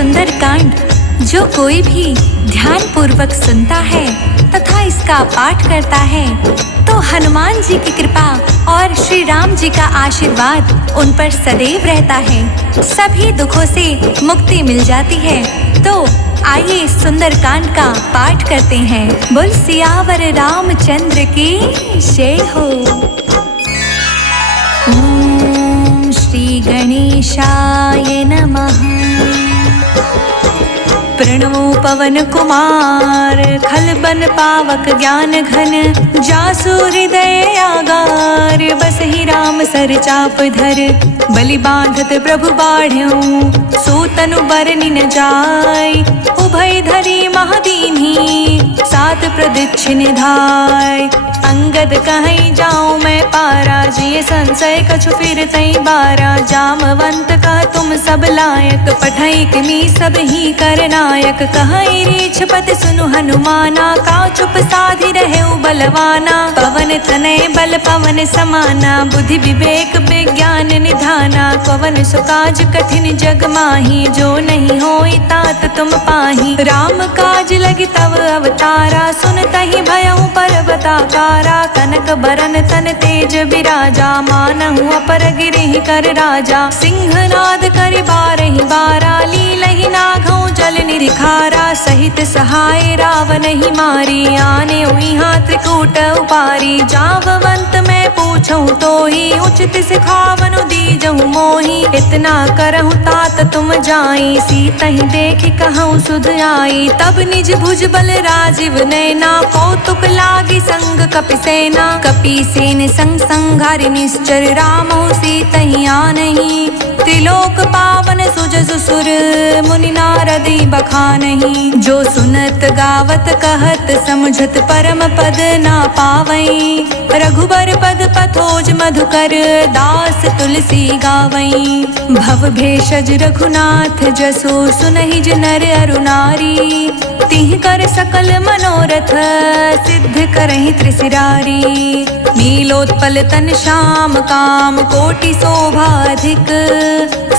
सुंदर कांड जो कोई भी ध्यान पूर्वक सुनता है तथा इसका पाठ करता है तो हनुमान जी की कृपा और श्री राम जी का आशीर्वाद उन पर सदैव रहता है। सभी दुखों से मुक्ति मिल जाती है। तो आइए सुंदर कांड का पाठ करते हैं। बोल सियावर रामचंद्र की जय हो। ओम श्री गणेशाय नमः। प्रणमो पवन कुमार खलबन पावक ज्ञान घन जासु हृदय आगार बसहि राम सर चाप धर बलि बांधत प्रभु बाढ़ऊ सो तनु बरनि न जाय उभय धरी महादीन्ही सात प्रदक्षिण धाय अंगद कहीं जाऊं मैं पारा जिय संशय कछु फिर तई बारा जामवंत का तुम सब लायक पठई किमी सब ही कर नायक कहीं रीछ पति सुनु हनुमाना का चुप साधि रहे बलवाना पवन तनय बल पवन समाना बुद्धि विवेक विज्ञान निधाना पवन सुकाज कठिन जग माही जो नहीं होई तात तुम पाही राम काज लगी तव अवतारा सुन तहि भयउ पर्वताकारा कनक बरन तन तेज बिराजा मानहु अपर गिरिहि कर राजा सिंहनाद करि बारहि बारा लीलहि नाघउ जल निरिखारा सहित सहाय रावण ही मारी आने हुई हाथ कूट उपारी जाववंत मैं पूछूं तो ही उचित सिखावनु दीजहु मोही इतना करहु तात तुम जाई सीता ही देख कहूँ सुध आई तब निज भुज बल राजीव नैना कौतुक लागी संग कपि सेना कपि सेन संग संघारि निश्चर रामो सीता ही आनहि त्रिलोक पावन सुजसु सुर मुनि नारदी बखानहि जो सुनत गावत कहत समझत परम पद ना पावई रघुबर पद पथोज मधुकर दास तुलसी गावई भव भेषज रघुनाथ जसो सुनहि नर अरु नारी तिह कर सकल मनोरथ सिद्ध करहि त्रिशिरारी नीलोत्पल तन श्याम काम कोटि शोभा अधिक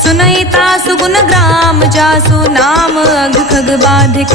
सुनैता सुगुन ग्राम जासु नाम अघ खग बाधिक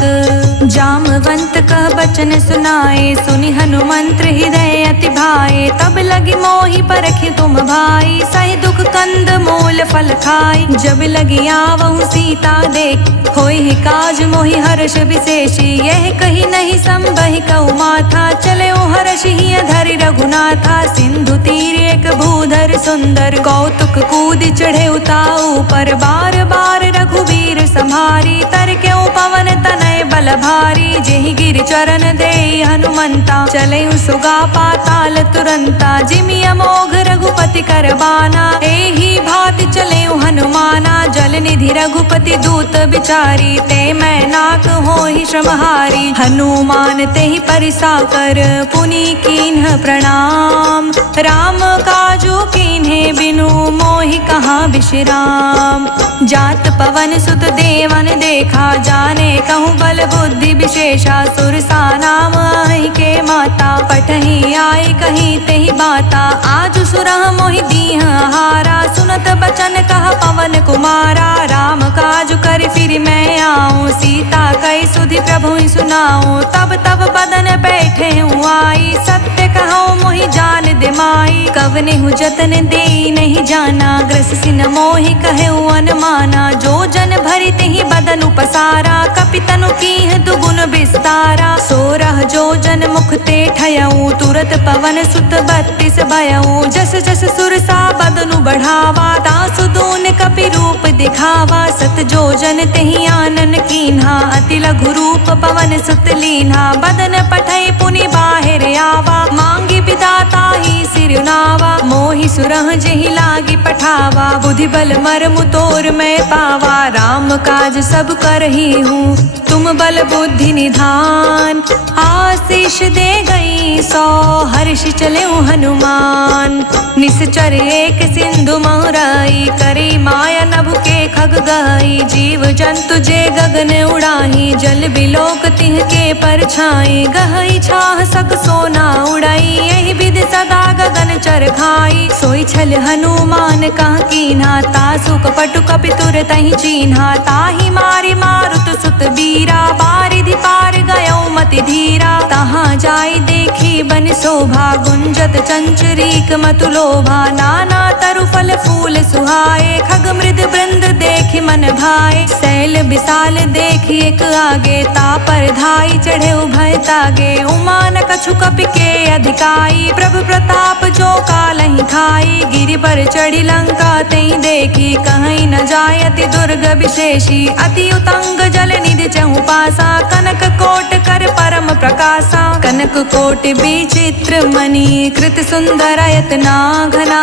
जामवंत कह बचन सुनाए सुनि हनुमंत हृदय अति भाए तब लगी मोहि परखि तुम भाई सहि दुख कंद मूल फल खाई जब लगी आवहु सीता देख होई काज मोहि हर्ष विशेषी यह कही नहीं संबहि कहु माथा चले हर्ष ही धरि रघुनाथा सिंधु तीर एक भूधर सुंदर कौतुक कूद चढ़े उताऊ पर बार बार रघुवीर संहारी तर क्यों पवन तनय बल भारी जेहि गिर चरण दे हनुमंता चले सुगा पाताल तुरंता जिमि अमोघ रघुपति करबाना एहि भाति चले हनुमाना जल निधि रघुपति दूत बिचारी ते मैं नाक होहि श्रमहारी हनुमान तेहि परिसा कर पुनि कीन्ह प्रणाम राम काजू कीन्हे बिनु मोहि कहाँ विश्राम जात पवन सुत देवन देखा जाने कहूँ बल बुद्धि विशेषा सुरसा नाम आई के माता पठही आई कहीं तेहि बाता आज सुरह मोहि दीह हारा सुनत बचन कहा पवन कुमारा राम काज कर फिर मैं आऊँ सीता कई सुधि प्रभु सुनाऊँ तब तब बदन बैठे हूँ आई सत्य कहूँ मोहि जान दिमाई कवने हूँ जतन दे नहीं जाना ग्रस सिन मोहि कहे अनुमाना जो जन भरि तिहि बदन उपसारा कपि तनु कीह दुगुन विस्तारा सोरह जो जन मुख ते ठयऊ तुरत पवन सुत 32 भयऊ जस जस सुरसा बदनु बढ़ावा तासु दून कपि रूप दिखावा सत जो जन तेहि आनन कीन्हा अति लघु रूप पवन सुत लीन्हा बदन पठई पुनि बाहिर आवा मांगी विदाता ही सिरुनावा मोहि सुरह जेहि लागी पठावा बुद्धि बल मर्म तोर मैं पावा राम काज सब करही हूँ तुम बल बुद्धि निधान आशीष दे गई सौ हर्ष चले हनुमान निश्चर एक सिंधु महुराई करी माया नभ के खग गई कही जीव जंतु जे गगन उड़ाही जल बिलोक तिह के परछाई गहई छाह सक सोना उड़ाई यही विधि सदा गगन चर खाई सोई छल हनुमान कह कीन्हा तासु कपटु कपि तुर तहि चीन्हा ताहि मारी मारुत सुत बीरा बारिधि पार गयो मति धीरा तहाँ जाई देखी बन शोभा गुंजत चंचरीक मतु लोभा नाना तरु फल फूल सुहाए खग मृद वृंद देखि मन भाए शैल विशाल देखि एक आगे तापर धाई चढ़े उभय तागे उमा न कछु कपि के अधिकाई प्रभु प्रताप जो कालहि खाई गिरि पर चढ़ी लंका तई देखी कहीं न जाय अति दुर्ग विशेषी अति उतंग जल निधि चहु पासा कनक कोट कर परम प्रकाशा कनक कोटि विचित्र मणि कृत सुंदर यतना घना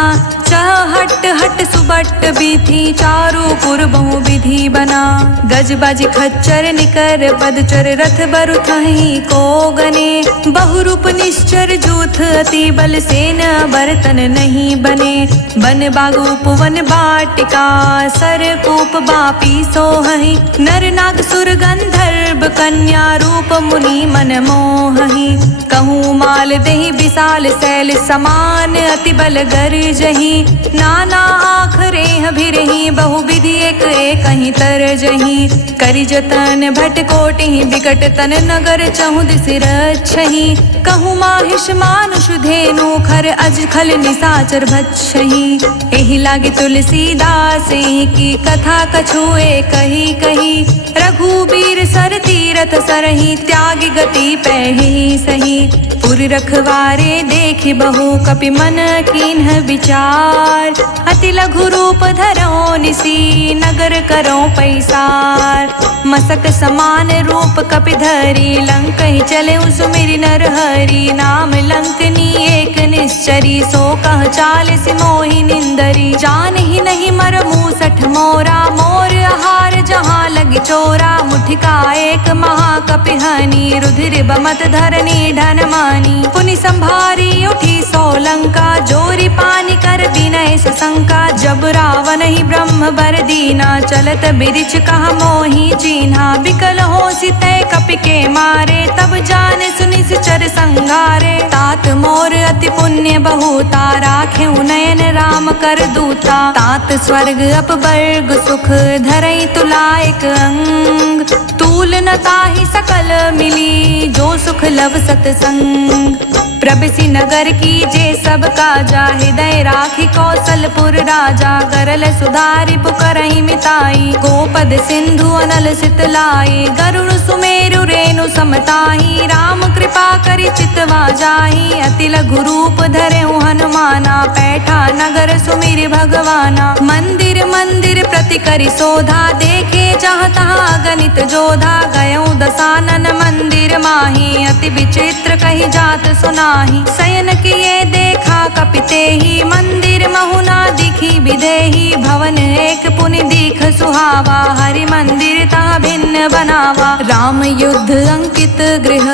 हट हट सुबट बीथी चारू पुर बहु विधि बना गज बाज खच्चर निकर पदचर रथ बरु थही को गने बहुरूप निश्चर जूथ अति बल सेन बर्तन नहीं बने बन बागूप वन बाटिका सर कूप बापी सोहहि नर नाग सुर गंधर्व कन्या रूप मुनि मन मोहहि कहूँ माल देहि विशाल शैल समान अति बल गर्जहि नाना आखरे भिरहि बहु विधि एक कहीं तरजहि करि जतन भट कोटि विकट तन नगर चहु दिस रक्षहि कहूँ माहिष मानुष धेनु खर अज खल निसाचर भक्षहि एहि लागे तुलसीदास की कथा कछुए कही कही रघुबीर सर तीरथ सरहि त्यागी गति पैहि सही पुर रखवारे देखि बहु कपि मन कीन्ह विचार अति लघु रूप धरो निसी नगर करो पैसार मसक समान रूप कपि धरी लंक ही चले सुमिरि नर हरि नाम लंकनी एक निश्चरी सो कह चाल सिमोहि निंदरी जान ही नहीं मर मूसठ मोरा मोर आहार जहाँ लगी चोरा मुठिका एक महाकपि हनी रुधिर बमत धरनी ढन मानी पुनि संभारी उठी सोलंका जोरी पानी कर विनय सशंका जब रावण ही ब्रह्म बर दीना चलत बिरिछ कहा मोहि चीन्हा बिकल हो सितय कपि के मारे तब जाने सुनि चर संगारे तात मोर अति पुण्य बहुता राखे नयन राम कर दूता तात स्वर्ग अपवर्ग सुख धरई तुलायक अंग तूल न ताहि सकल मिली जो सुख लव सतसंग प्रभसी नगर की जे सब काजा हृदय राखी कौशलपुर राजा करल सुधारि पुकरहि मिताई गोपद सिंधु अनल सितलाई गरुड़ सुमेरु रेणु समताही राम कृपा करि चितवा जाही अति लघु रूप धरे हनुमाना पैठा नगर सुमिर भगवाना मंदिर मंदिर प्रति करि शोधा देखे जहाँ तहाँ गणित जोधा गयो दसानन मंदिर माही अति विचित्र कही जात सुनाही शयन किए देखा कपिते ही मंदिर महुना दिखी विदेही भवन एक पुनि दीख सुहावा हरि मंदिर ता भिन्न बनावा राम युद्ध अंकित गृह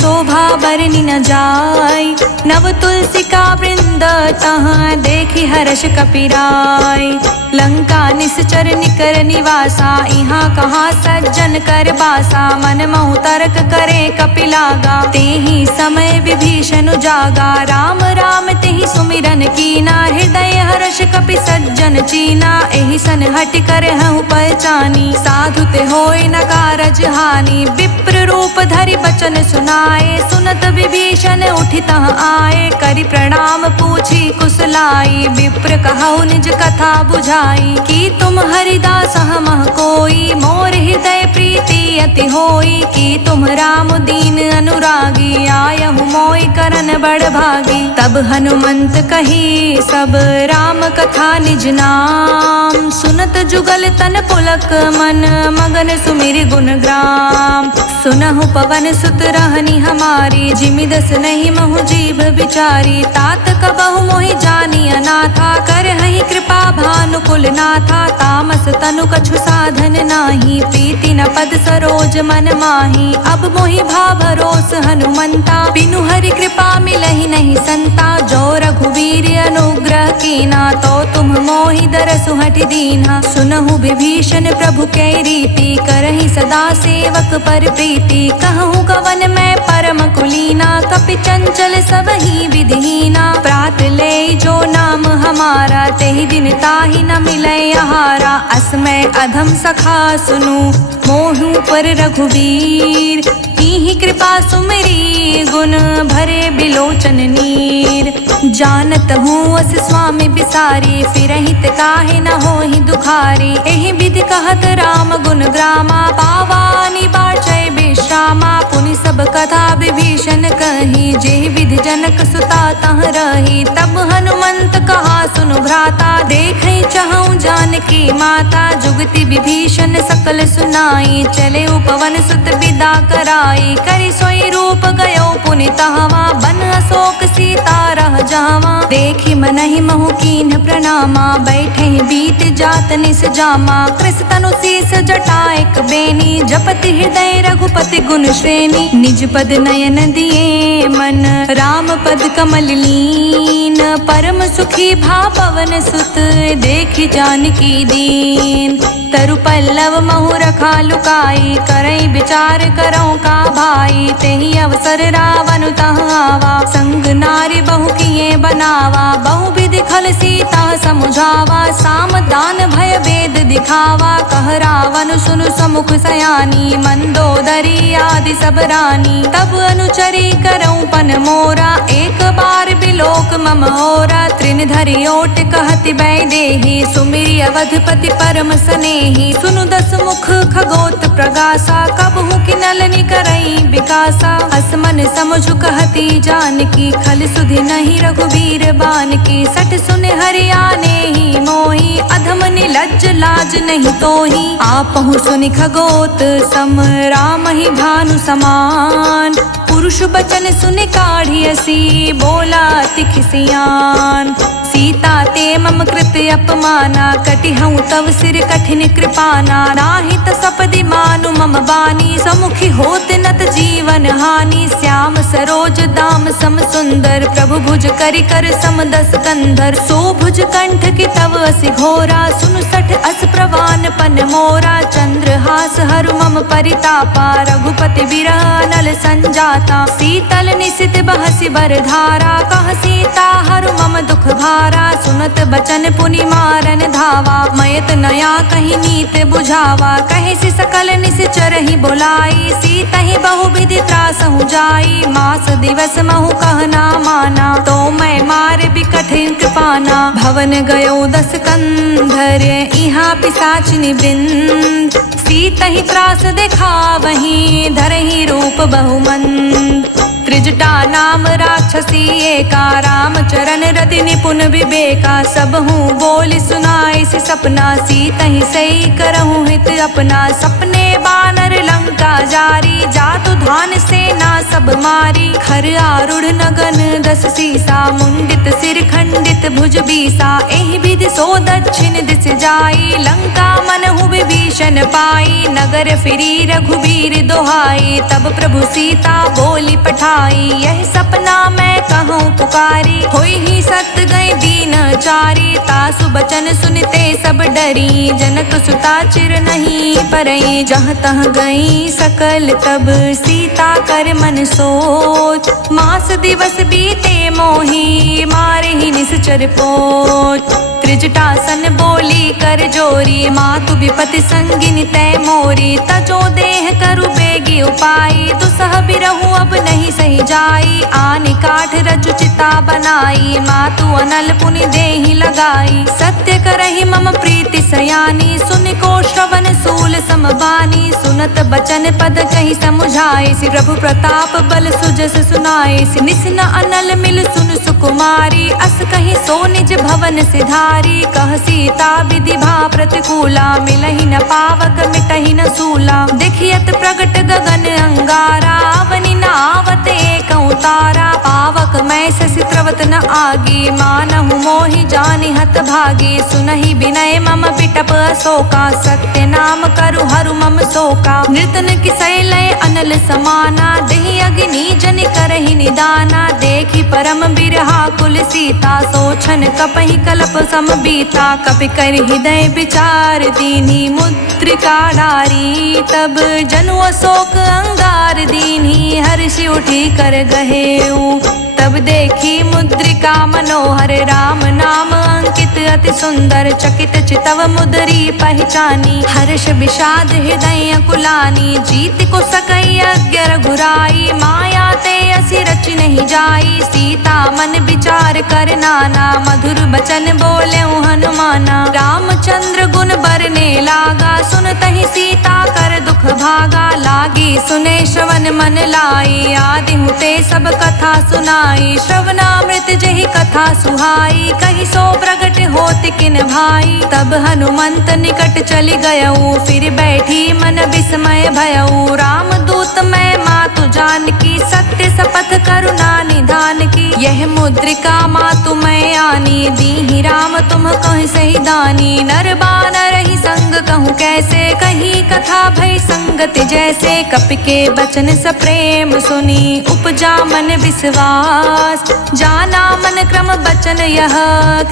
शोभा बरनि न जाय नव तुलसी का वृंद तहाँ देखी हर्ष कपिराय लंका निश्चर निकर निवासा यहाँ कहाँ सज्जन कर बासा मन महु तर्क करे कपिलागा तेहि समय विभीषण जागा राम राम तेहि सुमिरन कीना हृदय हर्ष कपि सज्जन चीना एहि सन हट कर हूँ पहचानी साधु ते होय न कारज हानि विप्र रूप धरि बचन सुनाए सुनत विभीषण उठित आए करि प्रणाम पूछी कुशलाई विप्र कहु निज कथा बुझाई कि तुम हरिदास हमह कोई मोर हृदय प्रीति अति होई कि तुम राम दीन अनुरागी आयहु मोय करन बड़ भागी तब हनुमंत कही सब राम कथा निज नाम सुनत जुगल तन पुलक मन मगन सुमिर गुण ग्राम सुनहु पवन सुत रहनी हमारी जिमिदस नहीं महु जीव विचारी तात कबहु मोहि जानी अनाथा कर हहि कृपा भानुकुल नाथा तामस तनु कछु साधन नाही प्रीति न पद सरो सरोज मन माही। अब मोहि भा भरोस हनुमंता, बिनु हरि कृपा मिलहि नहीं संता। जो रघुवीर अनुग्रह कीना, तो तुम मोहि दरसु हठि दीन्हा। सुनहु विभीषण प्रभु कै रीति, करहि सदा सेवक पर प्रीति। कहूँ कवन मैं परम कुलीना, कपि चंचल सबहि विधिहीना। प्रात ले जो नाम हमारा, तेहि दिन ताहि न मिलै आहारा। असमय अधम सखा सुनु, मोहु पर रघुवीर। कीन्ही कृपा सुमिरी, गुण भरे बिलोचन नीर। जानत हूँ अस स्वामी बिसारी, फिरहित काहे न होहि दुखारी। एहि विधि कहत राम गुण ग्रामा, पावानि बाचै विश्रामा। पुनि सब कथा विभीषण कही, जेहि विधि जनक सुता तह रही। तब हनुमंत कहा सुनु भ्राता, देखै चहु जानकी माता। जुगति विभीषण सकल सुनाई, चले उपवन सुत विदा कराई। करि सोई रूप गयो पुनि तहवा, बन अशोक सीता रह जावा। देखि मनहि महु कीन्ह प्रणामा, बैठे बीत जात निस जामा। कृस तनु शीस जटा एक बेनी, जपति हृदय रघुपति गुण श्रेणी। निज पद नयन दिए मन, राम पद कमल लीन। परम सुखी भा पवन सुत, देखि जानकी दीन। तरु पल्लव महु रखा लुकाई, करई विचार करऊँ का भाई। तेहि अवसर रावण तह आवा, संग नारी बहु किए बनावा। बहु विधि खल सीता समुझावा, साम दान भय वेद दिखावा। कह रावण सुनु समुख सयानी, मंदोदरी आदि सब रानी। तब अनुचरी करऊँ पन मोरा, एक बार बिलोक मम होरा। त्रिन धरि ओट कहति बैदेही, सुमिरि अवधपति परम स्नेही। सुनु दस मुख खगोत प्रगासा, कबहु किनलनि करई विकासा। असमन समझु कहती जानकी, खल सुधि नहीं रघुवीर बानकी। सठ सुन हरियाने ही मोही, अधम निलज्ज लाज नहीं तोही। आपहु सुनि खगोत सम, राम ही भानु समान। पुरुष बचन सुनि काढ़ियसी, बोला अति खिसियान। सीता ते मम कृत अपमाना, कटिहऊँ तव सिर कठिन कृपाना। नाहित सपदि मानु मम बानी, समुखी होत नत जीवन हानि। श्याम सरोज दाम सम सुंदर, प्रभु भुज करि कर सम दस कंधर। सो भुज कंठ की तव असि घोरा, सुनु सठ अस प्रवान पन मोरा। चंद्रहास हरु मम परितापा, रघुपति बिरह नल संजाता। शीतल निशित बहसि बर धारा, कह सीता हरु मम दुख भारा। सुनत बचन पुनि मारन धावा, मयत नया कही नीत बुझावा। कहे सि सकल निश्चर ही बुलाई, सीता ही बहु विधि त्रासहु जाई। मास दिवस महु कहना माना, तो मैं मार बिकठिन कृपाना। भवन गयो दस कंधर, इहाँ पिशाचिनी वृंद। सीता ही त्रास दिखावहीं, धरहि रूप बहुमंद। त्रिजटा नाम राक्षसी एका, राम चरण रति निपुण विवेका। सब हूँ बोल सुनाए से सपना, सीता ही सही करहूँ हित अपना। सपने बानर लंका जारी, जातु धान सेना सब मारी। खर आरूढ़ नगन दस सीसा, मुंडित सिर खंडित भुज बीसा। एहि विधि सो दक्षिण दिस जाई, लंका मनहु विभीषण पाई। नगर फिरी रघुवीर दोहाई, तब प्रभु सीता बोली पठाई। यह सपना मैं कहूँ पुकारी, होई ही सत गए दीन चारी। तासु बचन सुनते सब डरी, जनक सुता चिर नहीं परई। जहाँ तह गई सकल तब, सीता कर मन सोच। मास दिवस बीते मोही, मारे ही निश्चर पोच। त्रिजटासन बोली कर जोरी, मातु विपति संगिनी तय मोरी। तजो देह करु बेगी उपाई, दुसह बिरहु अब नहीं सही जाई। आनि काठ रचु चिता बनाई, मातु अनल पुनि देहि लगाई। सत्य करहि मम प्रीति सयानी, सुनि को श्रवण सूल समबानी। सुनत बचन पद कहि समुझ समझाए सि प्रभु प्रताप बल सुजस सुनाए सि निस न अनल मिल सुन सुकुमारी अस कहीं सो निज भवन सिधारी कह सीता विधि भा प्रतिकूला मिलहि न पावक मिटहि न सूला देखियत प्रगट गगन अंगारा अवनि न आवत एक उतारा पावक मैं शशि त्रवत न आगी मानहु मोहि जानि हत भागी सुनहि विनय मम बिटप अशोका सत्य नाम करु हरु मम शोका नृतन किसै लय अनल समाना देहि अग्नि जनि करहि निदाना देखि परम बिरहा कुल सीता सोछन कपहि कल्प सम बीता कपि कर हृदय विचार दीन्ही मुद्रिका डारी तब जनु अशोक अंगार दीन्ही हर्षि उठी कर गहेऊ तब देखी मुद्रिका मनोहर राम नाम अंकित अति सुंदर चकित चितव मुद्री पहचानी हर्ष विषाद हृदय कुलानी जीत को सकई अज्ञ रघुराई माया ते असि रच नहीं जाई सीता मन विचार कर नाना मधुर बचन बोले हनुमाना रामचंद्र गुण बरने लागा सुनतहि सीता कर दुख भागा लागी सुने श्रवण मन लाई आदि हुते सब कथा सुनाई श्रवणामृत जहि कथा सुहाई कहि सो प्रगट होत किन भाई तब हनुमंत निकट चली गयऊ फिर बैठी मन विस्मय भयऊ राम दूत मैं मातु जानकी सत्य शपथ करुणा निधान की यह मुद्रिका मातु मैं आनी दीहि राम तुम कह सही दानी नर बानर ही संग कहूँ कैसे कहीं कथा भई संगत जैसे कपि के बचन सप्रेम सुनी उपजा मन विश्वास जाना मन क्रम बचन यह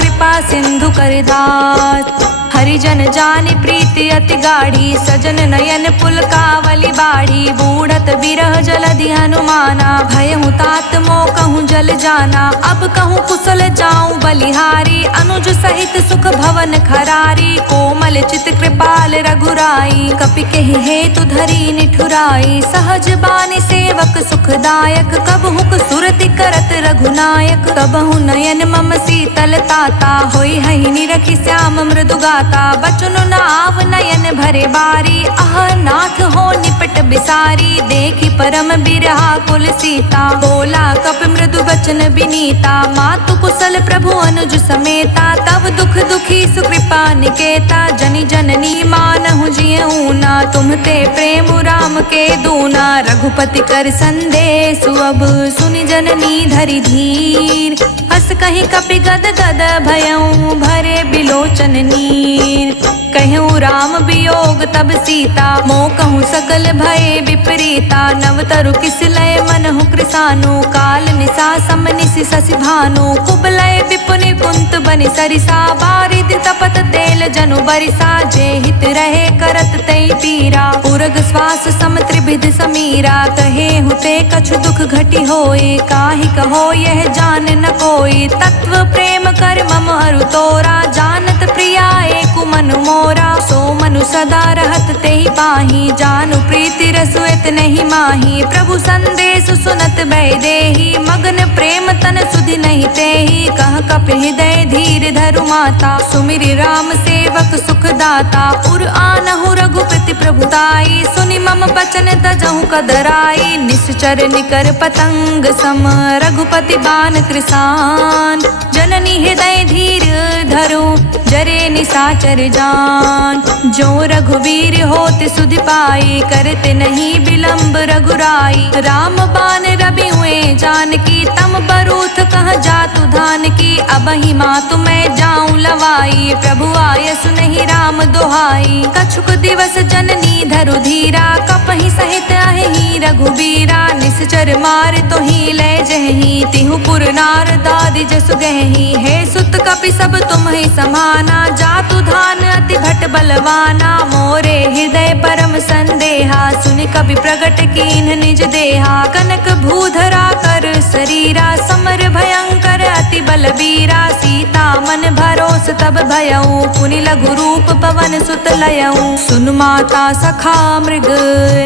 कृपा सिंधु कर दास हरिजन जानि प्रीति अति गाढ़ी सजन नयन पुलकावली बाढ़ी बूढ़त बिरह जलधि हनुमाना भयहु तात मोह कहूँ जल जाना अब कहूँ कुशल जाऊं बलिहारी अनुज सहित सुख भवन खरारी कोमल चित कृपाल रघुराई कपि केहि हेतु धरी निठुराई सहज बानी सेवक सुखदायक कबहुक सुरति करत रघुनायक कबहु नयन मम शीतल ताता होई हहि निरखि श्याम मृदु गाता बचनु नाव नयन भरे बारी आह नाथ हो निपट बिसारी देखि परम बिरहा कुल सीता बोला कप मृदु बचन बिनीता मातु कुशल प्रभु अनुज समेता तब दुख दुखी सुकृपा निकेता जनि जननी मानहु जियऊ ना तुमते प्रेम राम के दूना रघुपति कर संदेशु अब सुनि जननी धरि धीर हस कहीं कपि गद गद भयऊ भरे बिलोचन नीर कहूँ राम वियोग तब सीता मोह कहूँ सकल भय विपरीता नवतरु किस लय मनहु कृसानु काल निशा समनिसि शशि भानु कुबलय विपुनि कुंत बनि सरिसा बारिद तपत तेल जनु बरिसा जे हित रहे करत तई पीरा उरग श्वास सम त्रिभिद समीरा कहे हुते कछु दुख घटी होए काहि कहो यह जान न कोई तत्व प्रेम कर मम हरु तोरा जानत प्रिया एक मन मोरा सो मनु सदा रहत तेहि पाही जानु प्रीति रसुएत नहीं माही प्रभु संदेश सुनत भय देहि मगन प्रेम तन सुधि नहीं तेहि कह कपि हृदय धीर धरु माता सुमिरि राम सेवक सुख दाता उर आनहु रघुपति प्रभुताई सुनि मम बचन तजहु कदराई निश्चर निकर पतंग सम रघुपति बान कृसान जननी हृदय धीर धरु जरे निशाचर जान जो रघुवीर होत सुधि पाई करते नहीं विलंब रघुराई राम बान रवि हुए जानकी तम बरूथ कह जातु धान की अब ही मातु मैं जाऊं लवाई प्रभु आय सुनहि राम दोहाई कछुक दिवस जननी धरु धीरा कपहि सहित अहि रघुबीरा निश्चर मार तो ही ले जहि तिहु पुर नार दादि जसु गहि हे सुत कपि सब तुम ही समाना जातु धान अति भट बलवाना मोरे हृदय परम संदेहा सुनि कवि प्रगट कीन्ह निज देहा कनक भूधरा कर शरीरा समर भयंकर अति बलबीरा सीता मन भरोस तब भयऊ पुनि लघु रूप पवन सुत लयऊ सुन माता सखा मृग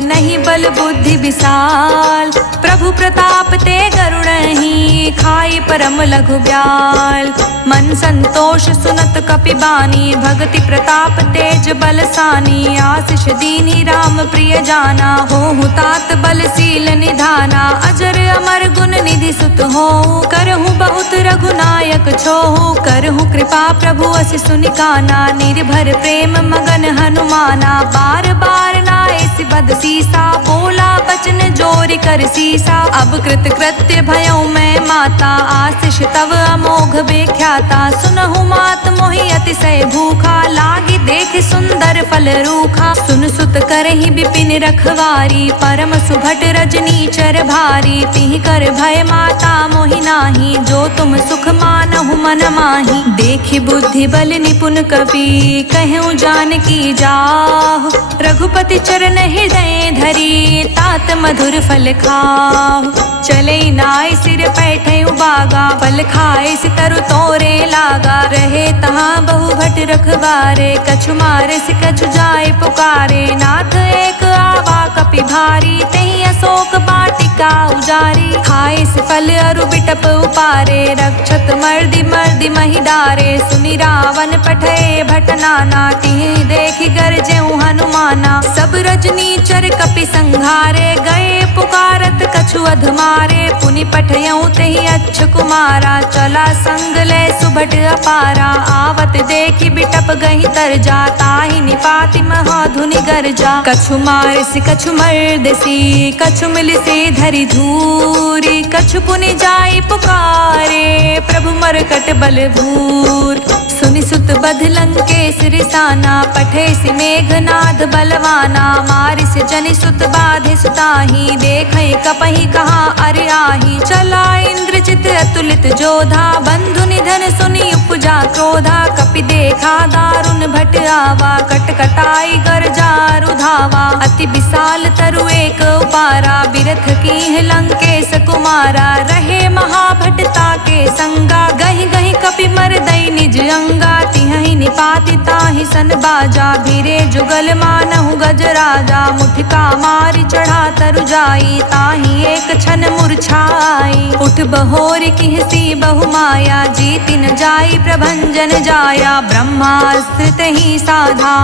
नहीं बल बुद्धि विशाल प्रभु प्रताप ते गरुड़हि खाई परम लघु ब्याल मन संतोष सुनत कपि कपि बानी, भगति प्रताप तेज बलसानी, आशीष दीनी राम प्रिय जाना, होहु तात बलशील निधाना, अजर अमर गुण निधि सुत होहु, करहु बहुत रघुनायक छोहु, करहु कृपा प्रभु अस सुनिकाना, निर्भर प्रेम मगन हनुमाना, बार बार नाए बद सीसा, बोला बचन जोरि कर सीसा, अब कृत कृत्य भयउ मैं माता, आशीष तव अमोघ बेख्याता, सुनहु मात मोहि अतिशय भूखा, लागी देख सुंदर फल रूखा, सुन सुत करहि विपिन रखवारी, परम सुभट रजनी चर भारी, तिहि कर भय माता मोहि नाही, जो तुम सुख मानहु मन माही, देखि बुद्धि बल निपुण कपि, कहूँ जानकी जाहु, रघुपति चरण हृदय धरी, तात मधुर फल खाहु, चले नाय सिर पैठे उबागा, फल खाए सितरु तोरे लागा, रहे तहाँ बहु भट रखवारे, कछु मारे से कछु जाए पुकारे, नाथ एक आवा कपि भारी, तही अशोक बाटिका उजारी, खाए से फल अरु बिटप उपारे, रक्षत मर्दि मर्दि महि डारे, सुनि रावण पठे भट नाना, तिहि देखि गरजेउ हनुमाना, सब रजनी चर कपि संघारे, गए पुकारत कछु अधमारे, पुनि पठयउ तेहि अच्छ कुमारा, चला संग ले सुभट अपारा, आवत देखि बिटप गहि तरजा, ताहि निपाति महाधुनि गरजा, कछु मारसि कछु मर्दसी, कछु मिलिसि धरि धूरी, कछु पुनि जाई पुकारे, प्रभु मरकट बल भूर, सुनि सुत बध लंकेश रिसाना, पठे सि मेघनाद बलवाना, मारिस जनि सुत बाधे सुताही, देखै कपहि कहाँ अरे आही, चला इंद्रजित अतुलित जोधा, बंधु निधन सुनि उपजा क्रोधा, कपि देखा दारुण भट आवा, कटकटाई गरजा रुधावा, अति विशाल तरु एक उपारा, बिरथ कीन्ह लंकेश कुमारा, रहे महाभटता के संगा, गहि गहि कपि मरदई निज अंगा, तिहि निपाति ताहि सन बाजा, भीरे जुगल मानहु गजराजा, मुठिका मारि चढ़ा तरु जाई, ताहि एक क्षण मूर्छाई, उठ बहोरि किहसी बहु माया, जीति न जाई प्रभंजन जाया, ब्रह्मास्त्र तहि साधा,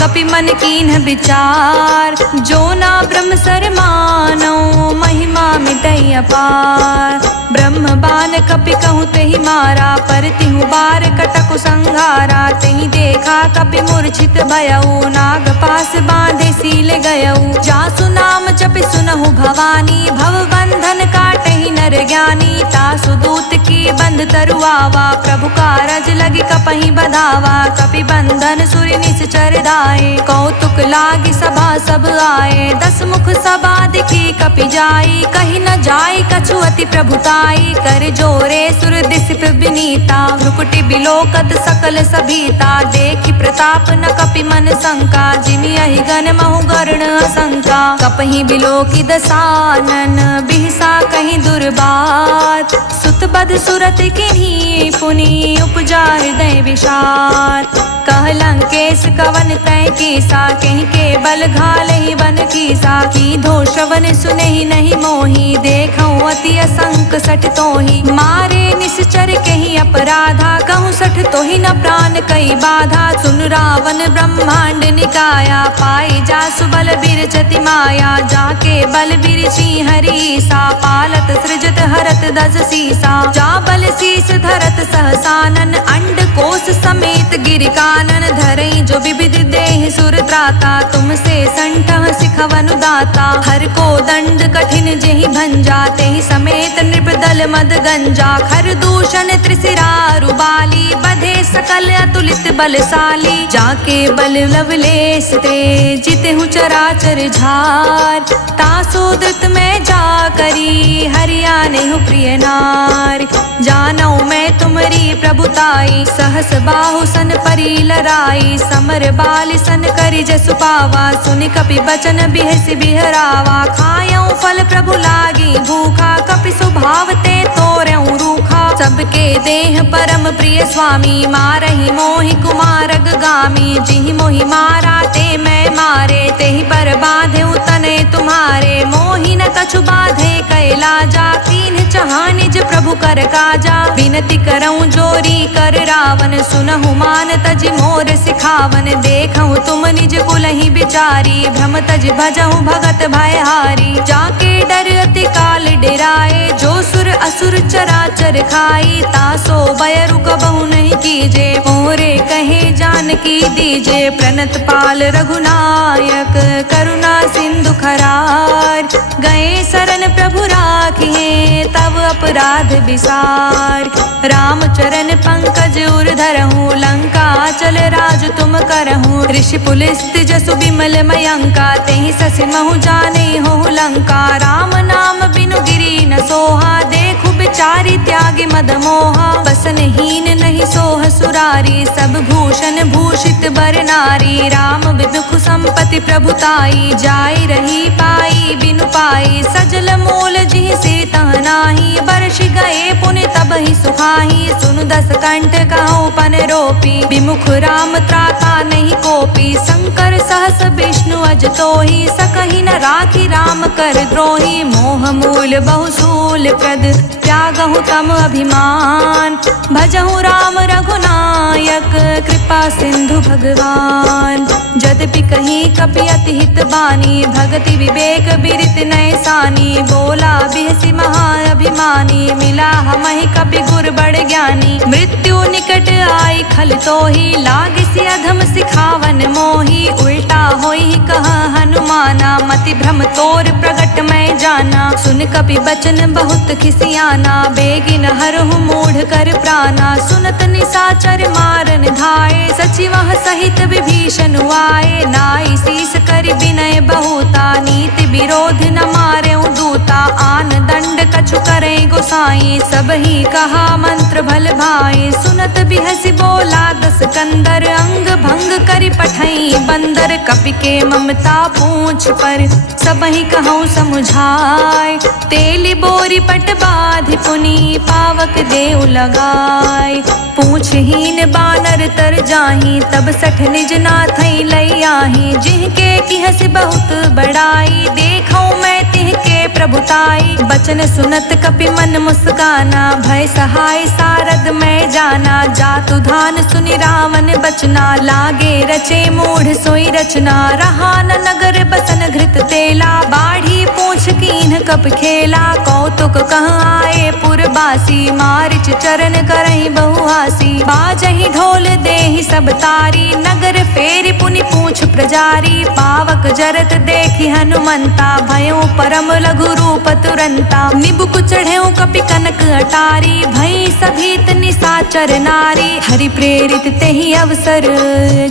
कपि मन कीन्ह विचार, जो ना ब्रह्म सर मानो, महिमा मिटई अपार, ब्रह्म बान कपि कहूँ तेहि मारा, पर तिहु बार कटकु संघारा, तेहि देखा कपि मूर्छित भयउ, नाग पास बांधे सील गयउ, जासु नाम जपि सुनहु भवानी, भव बंधन काटहि नर ज्ञानी, तासु दूत की बंध तरुआवा, प्रभु कारज लगी कपहि बधावा, कपि बंधन सुरि निश्चर दाए, कौतुक लागी सभा सब आए, दस मुख सभा दिखी कपि जाई, कहि न जाई कछु अति प्रभुताई, कर जोरे सुर दिस विनीता, भ्रुकुटि बिलोकत सकल सभीता, देखि प्रताप न कपि मन शंका, जिमि अहि गण महु गरुण असंका, कपहि बिलोकि दसानन, बिहसा कहि दुर्बात, सुत बध सुरत किन्ही, पुनि उपजा हृदय विषाद, कह लंकेश कवन तय कीसा, कहीं के बल घालहि बन कीसा, की धो श्रवण सुनहि नहीं मोही, देखऊँ अति असंक सठ तोहि, मारे निश्चर कहीं अपराधा, कहूँ सठ तोहि न प्राण कई बाधा, सुन रावण ब्रह्मांड निकाया, पाई जासु बल बिरचति माया, जाके बल बिरची हरीसा, पालत सृजत हरत दस सीसा, जा बल शीस धरत सहसानन, अंड कोश समेत गिर कानन, धरई जो विविध देह सुर त्राता, तुमसे संठह सिखवनु दाता, हर को दंड कठिन जेहि भंजा, तेहि समेत नृपदल मद गंजा, खर दूषण त्रिशिरा रुबाली, बधे सकल अतुलित बलशाली, जाके बल लवलेश ते जितहु चराचर झार, तासो द्रुत में जा करी, हरियानेहु प्रिय नार, जानौ मैं तुमरी प्रभुताई, सहस बाहु सन परी लराई, समर बाल सन करि जसु पावा, सुनि कपि बचन बिहसि बिहरावा, खायऊ फल प्रभु लागी भूखा, कपि स्वभाव ते तोरऊ रूखा, सबके देह परम प्रिय स्वामी, मारहि मोहि कुमारग गामी, जिहि मोहि मारा ते मैं मारे, तेहि पर बाधेउ तने तुम्हारे, मोहि न कछु बाधे कैला जा, कीन्ह चहा निज प्रभु प्रभु कर काजा। विनती करऊं जोरी कर रावण, सुनहु मान तज मोर सिखावन। देखऊं तुम निज कुलहि बिचारी, भ्रम तज भजहु भगत भयहारी। जाके डर अति काल डेराए, जो सुर असुर चराचर खाई। तासो भय रुक बहु नहीं कीजे, मोरे कहे जानकी दीजे। प्रणत पाल रघुनायक, करुणा सिंधु खरार। गए शरण प्रभु राखिए, तब अपराध विसार। राम चरण पंकज उर धरहूँ, लंका चल राज तुम करहूँ। ऋषि पुलिस्त जसु बिमल मयंका, तेहि ससि महु जाने हो लंका। राम नाम बिनु गिरि न सोहा, देखु बिचारी त्यागी मद मोहा। बसनहीन नहीं सोह सुरारी, सब भूषण भूषित बर नारी। राम विमुख संपत्ति प्रभुताई, जाय रही पाई बिनु पाई। सजल मूल जिहि से तह नाही, बरष गए पुनि तब ही सुखाही। सुनु दस कंठ कहूँ पन रोपी, विमुख राम त्राता नहीं कोपी। शंकर सहस विष्णु अज तोहि, सकहि न राखी राम कर द्रोही। मोह मूल बहुसूल प्रद, त्यागहु तम अभिमान। भजहु राम रघुनायक, कृपा सिंधु भगवान। यद्यपि कहीं कपि अति हित बानी, भगति विवेक बिरित नय सानी। बोला बिहसि महा अभिमानी, मिला हमहि कपि गुर बड़ ज्ञानी। मृत्यु निकट आई खल तोहि, लागिसि अधम सिखावन मोहि। उल्टा होई कह हनुमाना, मति भ्रम तोर प्रगट मैं जाना। सुन कपि बचन बहुत खिसियाना, बेगिन हरहु मूढ़ कर प्राणा। सुनत निशाचर मारन धाये, सचिवह सहित विभीषण आए। नाई शीस करि विनय बहुता, नीति विरोध न मारे दूता। आन दंड कछु करे गोसाई, सब ही कहा मंत्र भल भाई। सुनत बिहसि बोला दस कंदर, अंग भंग करि पठई बंदर। कपि के ममता पूछ पर, सब ही कहूँ समुझाय। तेली बोरी पट बाधि पुनि, पावक देव लगाय। पूछहीन बानर तर जाही, तब सठ निज नाथई लई आही। जिनके किहसि बहुत बड़ाई, देखऊं मैं तिहके प्रभुताई। बचन सुनत कपि मन मुस्काना, भय सहाय सारद मैं जाना। जातु धान सुनि रावण बचना, लागे रचे मूढ़ सोई रचना। रहा न नगर बसन घृत तेला, बाढ़ी पूछ कीन्ह कप खेला। कौतुक कह आए पुरबासी, मारिच चरण करहि बहुहासी। बाजहि ढोल देहि सब तारी, नगर फेरि पुनि पूछ प्रजारी। पावक जरत देखि हनुमंता, भयो परम लघु रूप तुरंता। निबुक चढ़ेऊ कपि कनक अटारी, भई सभीत निशाचर नारी। हरि प्रेरित तेहि अवसर,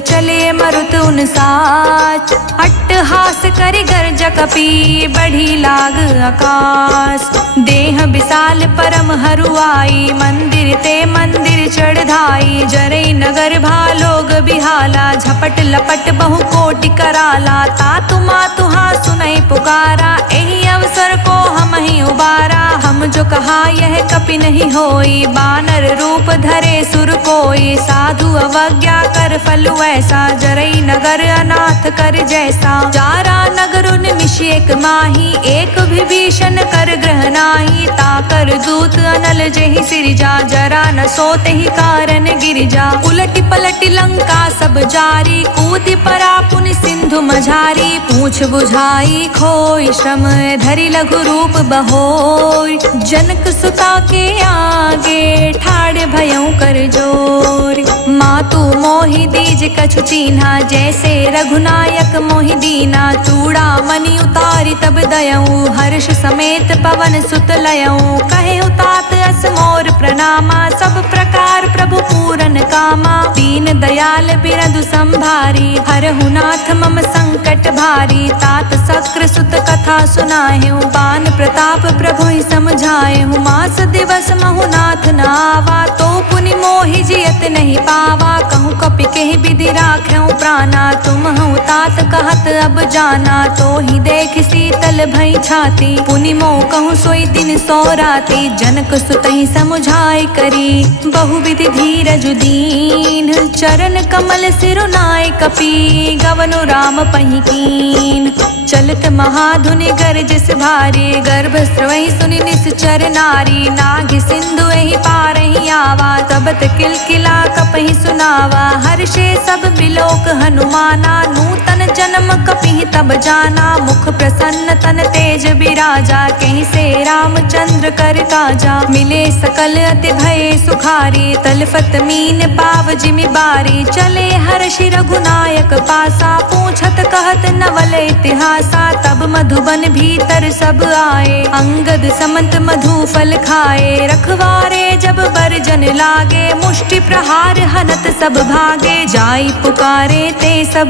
चले मरुत उन साच। अट्टहास करि गर्ज कपि, बढ़ी लाग आकाश। देह विशाल परम हरुआई, मंदिर ते मंदिर चढ़ाई। जरई नगर भालोग बिहाला, झपट लपट बहु कोटि कराला। तातु मातुहा सुनई पुकारा, एहि अवसर को हम ही उबारा। हम जो कहा यह कपि नहीं होई, बानर रूप धरे सुर कोई। साधु अवज्ञा कर फल ऐसा, जरई नगर अनाथ कर जैसा। जारा नगर निमिष एक माही, एक विभीषण कर ग्रह नाही। ताकर दूत अनल जेहि सिरजा, जरा न सोते ही कारण गिरिजा। उलटि पलटि लंका सब जारी, कूदि परा पुनि सिंधु मझारी। पूछ बुझाई खोई श्रम, धरि लघु रूप बहोर। जनक सुता के आगे, ठाड़ भयउ कर जोर। मातु मोहि दीज कछु चीन्हा, जैसे रघुनायक मोहि दीना। चूड़ा मणि उतारी तब दयऊ, हर्ष समेत पवन सुत लयऊ। कहे तात अस मोर प्रणामा, सब प्रकार प्रभु पूरन कामा। दीन दयाल बिरदु संभारी, हरहु नाथ मम संकट भारी। तात शक्र सुत कथा सुनाएहु, बान प्रताप प्रभु ही समझाएहु। मास दिवस महु नाथ न आवा, तो पुनि मोहि जियत नहीं पावा। कहूँ कपि केहि विधि राखेउ प्राणा, तुम हूँ तात कहत अब जाना। तो ही देख शीतल भई छाती, पुनि मोह कहूँ सोई दिन सो राती। जनक सुतहि समुझाई करी, बहुविधि धीरज दीन। चरण कमल सिरुनाय कपि, गवनु राम पहि कीन। चलत महाधुनि गरजस भारी, गर्भ स्रवहि सुनि निश्चर नारी। नाग सिंधु एहि पारहि आवा, तबत किलकिला कपहि सुनावा। हर्षे सब बिलोक हनुमाना, नूतन जन्म कपिहि तब जाना। मुख प्रसन्न तन तेज बिराजा, कहीं से रामचंद्र कर काजा। मिले सकल अति भय सुखारी, तलफत मीन पाव जिमि बारी। चले हर्षि रघुनायक पासा, पूछत कहत नवल इतिहासा। तब मधुबन भीतर सब आए, अंगद समंत मधु फल खाए। रखवारे जब बरजन लागे, मुष्टि प्रहार हनत सब भागे। जाई पुकारे ते सब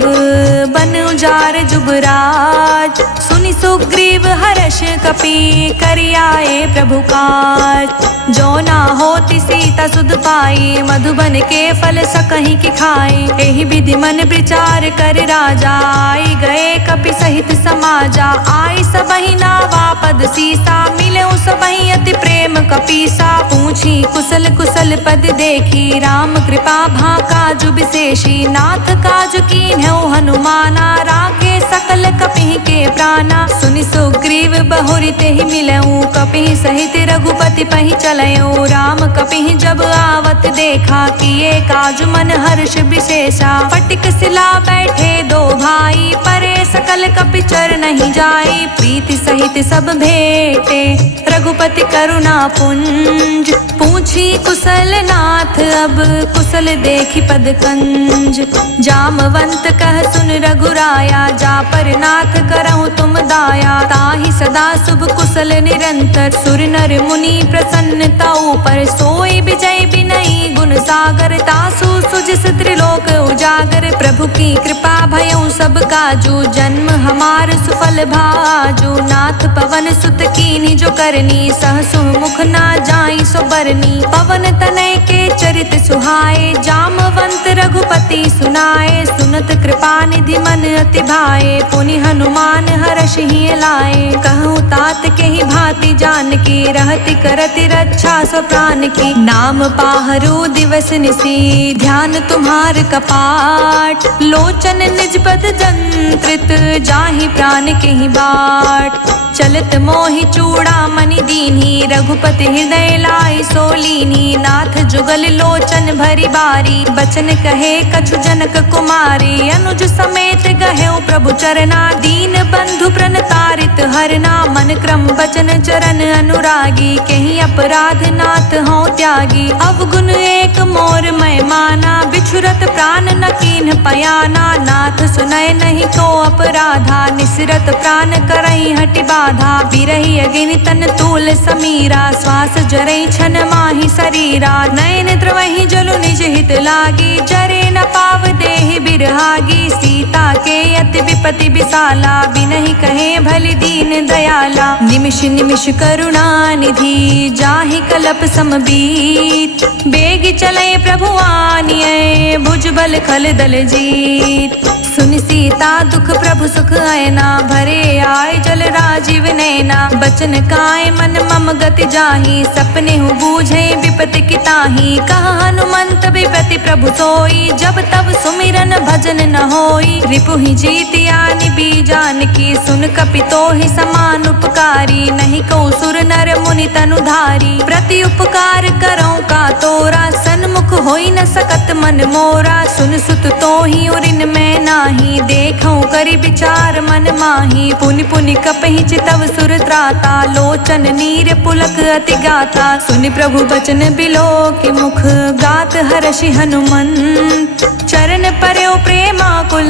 बन उजार जुबराज, सुनि सुग्रीव हर्ष कपि करि आए प्रभु काज। जो ना होती सीता सुध पाई, मधुबन के फल सकहि कि खाई। एहि विधि मन विचार कर राजा, आई गए कपि सहित समाजा। आई सबहि नावा पद सीसा, मिले सबहि अति प्रेम कपीसा। पूछी कुशल कुशल पद देखी, राम कृपा भा काजु विशेषी। नाथ काजु कीन्हउ हनुमाना, राखे सकल कपिहि के प्राणा। सुनि सुग्रीव बहुरि तेहि मिलऊ, कपिहि सहित रघुपति पहि चलऊ। राम कपिहि जब आवत देखा, किए काजु मन हर्ष विशेषा। फटिक सिला बैठे दो भाई, परे सकल कपि चर नहीं जाई। प्रीति सहित सब भेटे, रघुपति करुणा पुंज। पूछी कुशल नाथ अब, कुशल देखी पद कंज। जामवंत कह सुन रघुराया, जा पर नाथ करहु तुम दाया। ताहि सदा शुभ कुशल निरंतर, सुर नर मुनि प्रसन्नता ऊपर। सोई विजय बिनई गुण सागर, तासु सुजिस त्रिलोक उजागर। प्रभु की कृपा भयउ सब काजू, जन्म हमार सुफल भाजू। नाथ पवन सुत कीन्ही जो करनी, सहसु मुख ना जाई सो बरनी। पवन तनय के चरित सुहाए, जामवंत रघुपति सुनाए। सुनत कृपा निधि मन अति भाए, पुनि हनुमान हर्षहि लाए। कहूँ तात के ही भांति जान की, रहति करति रक्षा सो प्राण की। नाम पाहरु दिवस निसी, ध्यान तुम्हार कपाट। लोचन निज पद जंत्रित, जाहि प्राण के ही बाट। चलत मोहि चूड़ा मणि दीन्ही, रघुपति हृदय लाई सोलीनी। नाथ जुगल लोचन भरी बारी, बचन कहे कछु जनक कुमारी। अनुज समेत गहेउ प्रभु चरना, दीन बंधु प्रणतारित हरना। मन क्रम बचन चरण अनुरागी, कहीं अपराध नाथ हो त्यागी। अवगुण एक मोर मैं माना, बिछुरत प्राण न कीन्ह पयाना। नाथ सुनय नहीं को अपराधा, निसरत प्राण करहि हटि बाधा। बिरहि अगिनि तन तूल समीरा, श्वास जरई छन माहि शरीरा। नयन द्रवहि जलु निज हित लागी, जरे न पाव देहि बिरहागी। सीता के अति विपति विशाला, बिनहि कहे भलि दीन दयाला। निमिष निमिष करुणा निधि, जाहि कलप समबीत। बेग चले प्रभु आनिए, भुजबल खल दल जीत। सुनि सीता दुख प्रभु सुख आयना, भरे आय जल राजीव नैना। बचन काय मन मम गति जाहि, सपने हु बूझे विपति की ताहि। कहा हनुमंत विपति प्रभु सोई, जब तब सुमिरन भजन न होई। रिपुहि जीतिया निबी जानकी, सुन कपि तोहि समान उपकारी। नहीं को सुर नर मुनि तनुधारी, प्रति उपकार करौ का तोरा। सन्मुख होई न सकत मन मोरा, सुन सुत तोहि उरिन में नाही। देखौ करि विचार मन माही, पुनि पुनि कपहि चितव सुर त्राता। लोचन नीर पुलक अति गाथा, सुनि प्रभु बचन बिलोकि मुख। गात हर्षि हनुमंत, चरण पर्यो प्रेमाकुल।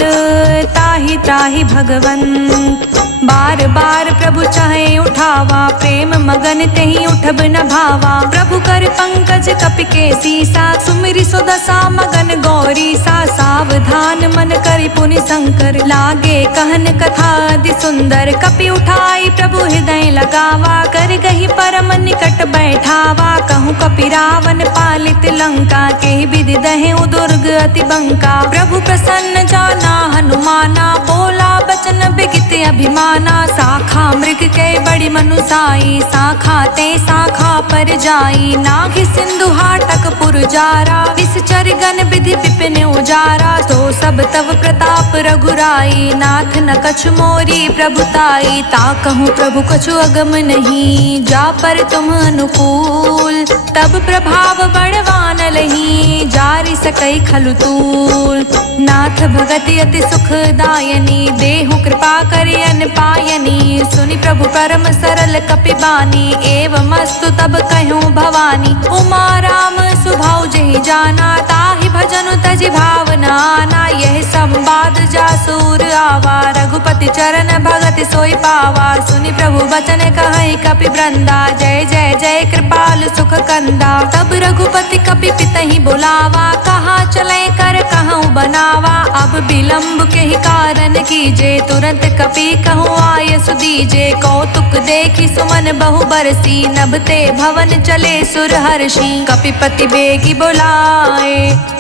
ताहि त्राहि भगवंत, बार बार प्रभु चाहे उठावा। प्रेम मगन तेहि उठब न भावा। प्रभु कर पंकज कपि के सीसा, सुमिरि सो दशा मगन गौरी सा। सावधान मन करि पुनि शंकर, लागे कहन कथा अति सुंदर। कपि उठाई प्रभु हृदय लगावा, कर गहि परम निकट बैठावा। कहूँ कपि रावण पालित लंका, के विधि दहेउ दुर्ग अति बंका। प्रभु प्रसन्न जाना हनुमाना, बोला बचन गित अभिमाना। शाखा मृग के बड़ी मनुसाई, शाखा ते शाखा पर जाई। नाग सिंधु हाटक पुरजारा, निश्चर गण विधि विपिन उजारा। तो सब तव प्रताप रघुराई, नाथ न कछु मोरी प्रभुताई। ताकहु प्रभु कछु अगम नहीं, जा पर तुम अनुकूल। तब प्रभाव बड़वान लही, जारि सकई खलु तूल। नाथ भगति अति सुखदायनी, देहु कृपा करि अन पायनी। सुनि प्रभु परम सरल कपिबानी, एवमस्तु तब कहूँ भवानी। उमा राम सुभाउ जेहि जाना, ताहि भजनु तजि भावना आना। यह संवाद जासूर आवा, रघुपति चरण भगति सोई पावा। सुनि प्रभु बचन कहई कपि वृंदा, जय जय जय कृपाल सुख कंदा। तब रघुपति कपि पितहि बुलावा, कहाँ चले कर कहूँ बनावा। अब विलम्ब के ही कारण कीजे, तुरंत कपि कहूँ आय सुदीजे। कौतुक देखी सुमन बहु बरसी, नभते भवन चले सुर हर्षि। कपिपति बेगी बुलाए,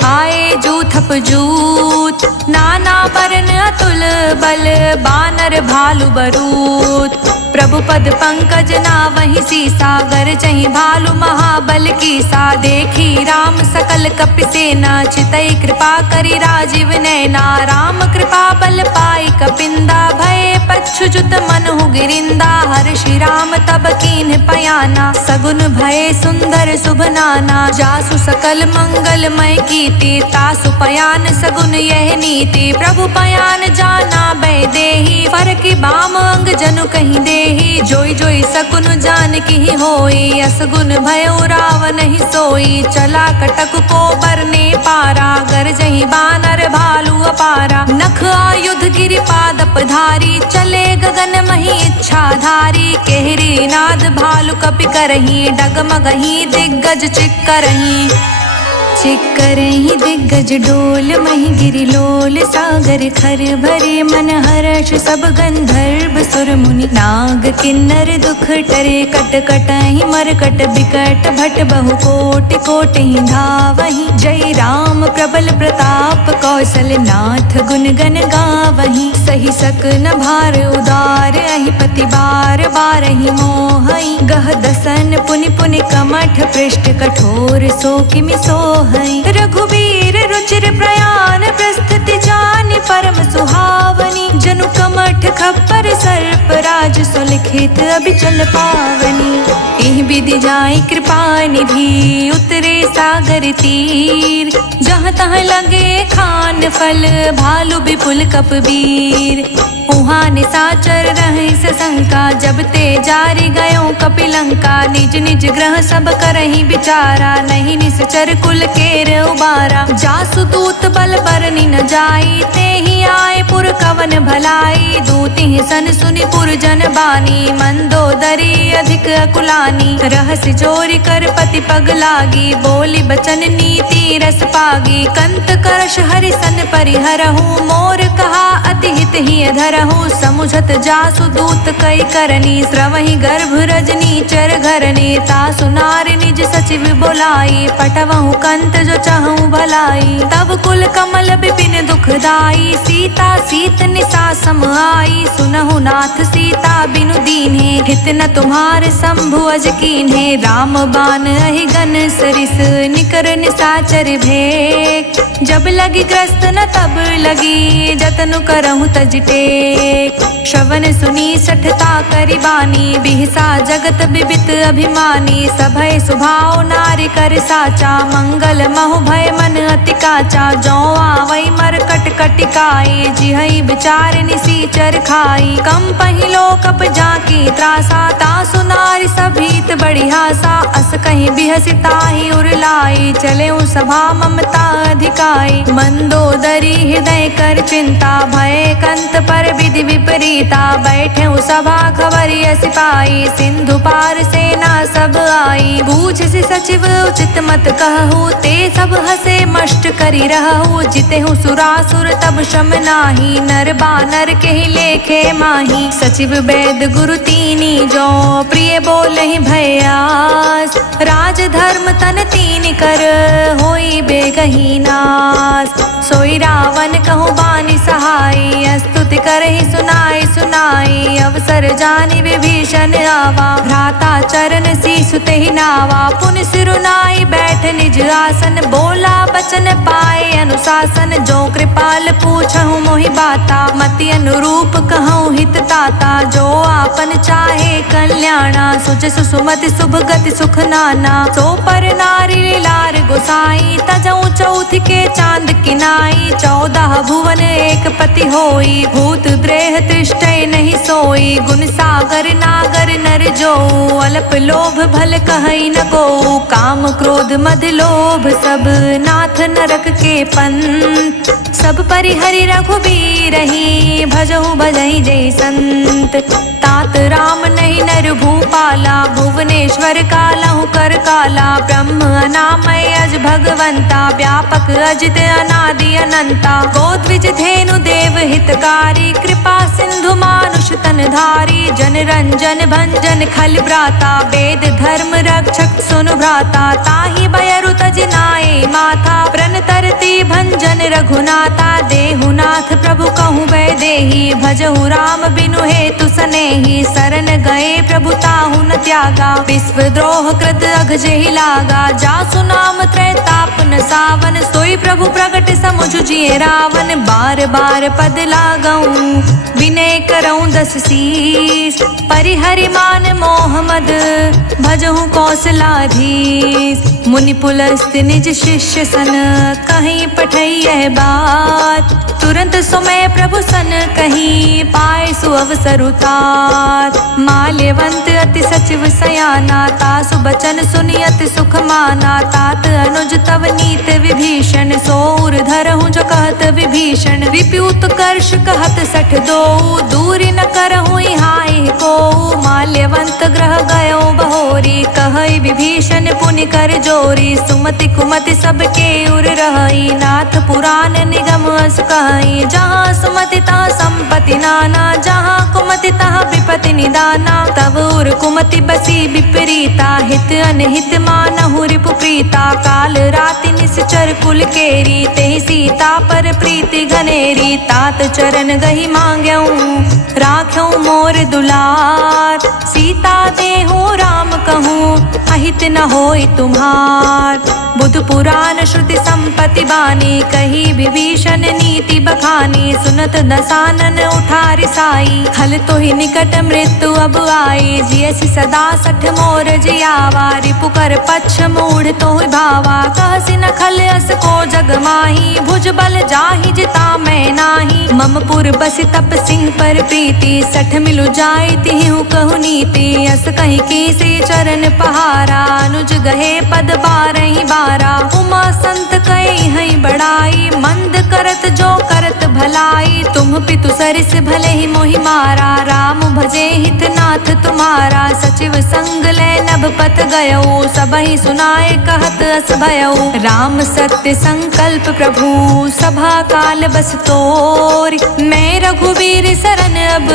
आए जूथप जूत। नाना बरन अतुल बल, बानर भालु बरूत। प्रभु पद पंकज नावहि सीसा, गरजहि भालु महाबल कीसा। देखी राम सकल कपि सेना, चितई कृपा करि राजीव नैना। राम कृपा बल पाई कपिंदा, भय पच्छुजुत मनहु गिरिंदा। हर्षि राम तब कीन्ह पयाना, सगुन भय सुंदर शुभ नाना। जासु सकल मंगलमय कीर्ति, तासु पयान सगुन यह नीति। प्रभु पयान जाना बै देहि, फरकि बाम अंग जनु कहीं देहि। जोई जोई सकुन जान की होई, असगुन भयो रावण ही सोई। चला कटक को बरने पारा, गरजहि बानर भालु अपारा। नख आयुध गिरि पादप धारी, चले गगन मही इच्छाधारी। केहरी नाद भालु कपि करही, डगमगही दिग्गज चिक्करही। चिक्करहि दिग्गज डोल, मही गिरि लोल। सागर खर भरे मन हर्ष, सब गंधर्व सुर मुनि। नाग किन्नर दुख टरे, कट कटहि मरकट बिकट। भट बहु कोटि कोटि धावहि, जय राम प्रबल प्रताप। कौशल नाथ गुण गण गावहि, सही सकन भार उदार। अहिपति बार बारहि मोहई, गह दसन पुनि पुनि कमठ। पृष्ठ कठोर सो किमि सोहई। रघुबीर रुचिर प्रयाण, प्रस्तुति जानि परम सुहावनी। जनु कमठ खप्पर सर्प राज, सुलिखित अभिचल पावनी। एहि विधि जाई कृपा निधि, उतरे सागर तीर। जहाँ तहाँ लगे खान फल, भालु विपुल कपबीर। उहाँ निशाचर रहे सशंका, जब ते जारि गयो कपिलंका। निज निज ग्रह सब करहि विचारा, नहीं निश्चर कुल केर उबारा। जासु दूत बल बरनि न जाई, तेहि आए पुर कवन भलाई। दूति सन सुनि पुर जन बानी, मंदोदरी अधिक अकुलानी। रहस्य चोरी कर पति पग लागी, बोली बचन नीति रस पागी। कंत करश हरि सन परिहरहु, मोर कहा अति हित ही धरहु। समुझत जासु दूत कई करनी, स्रवहि गर्भ रजनी चर घरनी। तासु नारि निज सचिव बोलाई, पटवहु कंत जो चाहूं भलाई। तब कुल कमल विपिन दुखदाई, सीता सीत निसा सम आई। सुनहु नाथ सीता बिनु दीन्हे, हित न तुम्हार शंभु अज कीन्हे। राम बान अहि गन सरिस, निकर निसाचर भेक। जब लगी ग्रस्त न तब लगी, जतनु करहु तज टेक। श्रवण सुनी सठता करि बानी, बिहसा जगत बिबित अभिमानी। सभय सुभाव नारि कर साचा, मंगल महु भय मन अति काचा। जौ आवै मरकट कटिकाई, जिहै विचार निसीचर खाई। कम पहिलो कप जाकी त्रासा, तासु नारि सभीत बड़ी हासा। अस कहीं बिहसिताहि उरलाई, चले सभा ममता अधिकाई। मंदोदरी हृदय कर चिंता, भय कंत पर विधि विपरीता। बैठे सभा खबरिय सिपाही, सिंधु पार सेना सब आई। बूझ सचिव उचित मत कहूँ, ते सब हसे मष्ट करी रहूँ। जितेहु सुरासुर तब शम नाही, नर बानर नर के ही लेखे माही। सचिव वैद गुरु तीनी जो प्रिय बोलहि भयास। राज धर्म तन तीन कर होई बेगही नास। सोई रावण कहूँ बानी सहाई स्तुति करहि सुनाई सुनाई। अवसर जानि विभीषण आवा भ्राता चरण सीसु तेहि नावा। पुनि सिरुनाई बैठ निज आसन बोला बचन पाए अनुशासन। जो कृपाल पूछहु मोहि बाता मति अनुरूप कहूँ हित ताता। जो आपन चाहे कल्याणा सुजसु सुमति शुभ गति सुख नाना। सो पर नारी लार गोसाई तजऊ चौथ के चांद किनाई। 14 भुवन एक पति होई भूत द्रेह तृष्टय नहीं सोई। गुण सागर नागर नर जो अल्प लोभ भल कहई न को। काम क्रोध मद लोभ सब नाथ नरक के पंथ। सब परिहरि रघुबीर ही भजहु भजहि जय संत। तात राम नहीं नर भूपाला भुवनेश्वर कालहु कर काला। ब्रह्म अनामय अज भगवंता व्यापक अजित अनादि अनंता। गोद्विज धेनु देव हितकारी कृपा सिंधु मानुष तन धारी। जन रंजन भंजन खल भ्राता वेद धर्म रक्षक सुनु भ्राता। ताहि बयरु तज नाये माथा प्रण तरती भंजन रघुनाथा। देहुनाथ प्रभु कहूँ वैदेही भजहु राम बिनु हेतु सनेही। शरण गए प्रभु ताहु न त्यागा विश्व द्रोह कृत अघ जेहि लागा। जासु नाम त्रैताप न सावन सोई प्रभु प्रगट समुझ जिए रावण। बार बार पद लागऊं विनय करऊं 10 शीस। परिहरि मान मोह मद भजहु कौशलाधीश। मुनि पुलस्त निज शिष्य सन कहीं पठई यह बात। तुरंत समय प्रभु सन कहीं पाए सु अवसर उतात। माल्यवंत अति सचिव सयाना तासु बचन सुनि अति सुख माना। तात अनुज तव नीत विभीषण सोर धरहु जो कहत विभीषण। विप्यूत कर्ष कहत 62 दूरी न करहु हाय को। माल्यवंत ग्रह गयो बहोरी कहई विभीषण पुनि कर जोरी। सुमति कुमति सबके उर रहई नाथ पुराण निगम अस कहई। जहाँ सुमति तहाँ संपत्ति नाना जहाँ कुमति तहाँ विपत्ति निदाना। तब उर कुमति बसी विपरीता हित अनहित मानहु रिपु प्रीता। काल राति निश्चर कुल केरी तेहि सीता पर प्रीति घनेरी। तात चरण गही मांग्यऊं राख्यऊं मोर दुलार। सीता देहु राम कहूँ अहित न होई तुम्हार। बुध पुराण श्रुति संपत्ति बानी कही विभीषण नीति बखानी। सुनत दसानन उठारि साई खल तो ही निकट मृत्यु अब आई। जियसि सदा 60 मोर जियावा रिपु कर पक्ष मूढ़ तो भावा। कहसि न खल अस को जग माही भुज बल जाहि जिता मैं नाही। मम पुर बसि तप सिंह पर प्रीति 60 मिलु जाई तिहु कहु नीति। अस कहीं की से चरण पहारा अनुज गहे पद 12 बारा। उमा संत कई हई बड़ाई मंद करत जो करत भलाई। तुम पितु सरिस भले ही मोहि मारा राम भजे हित नाथ तुम्हारा। सचिव संग ले नभ पत गयो सबहि सुनाए कहत अस भयो। राम सत्य संकल्प प्रभु सभा काल बस तोरि। मैं रघुवीर शरण अब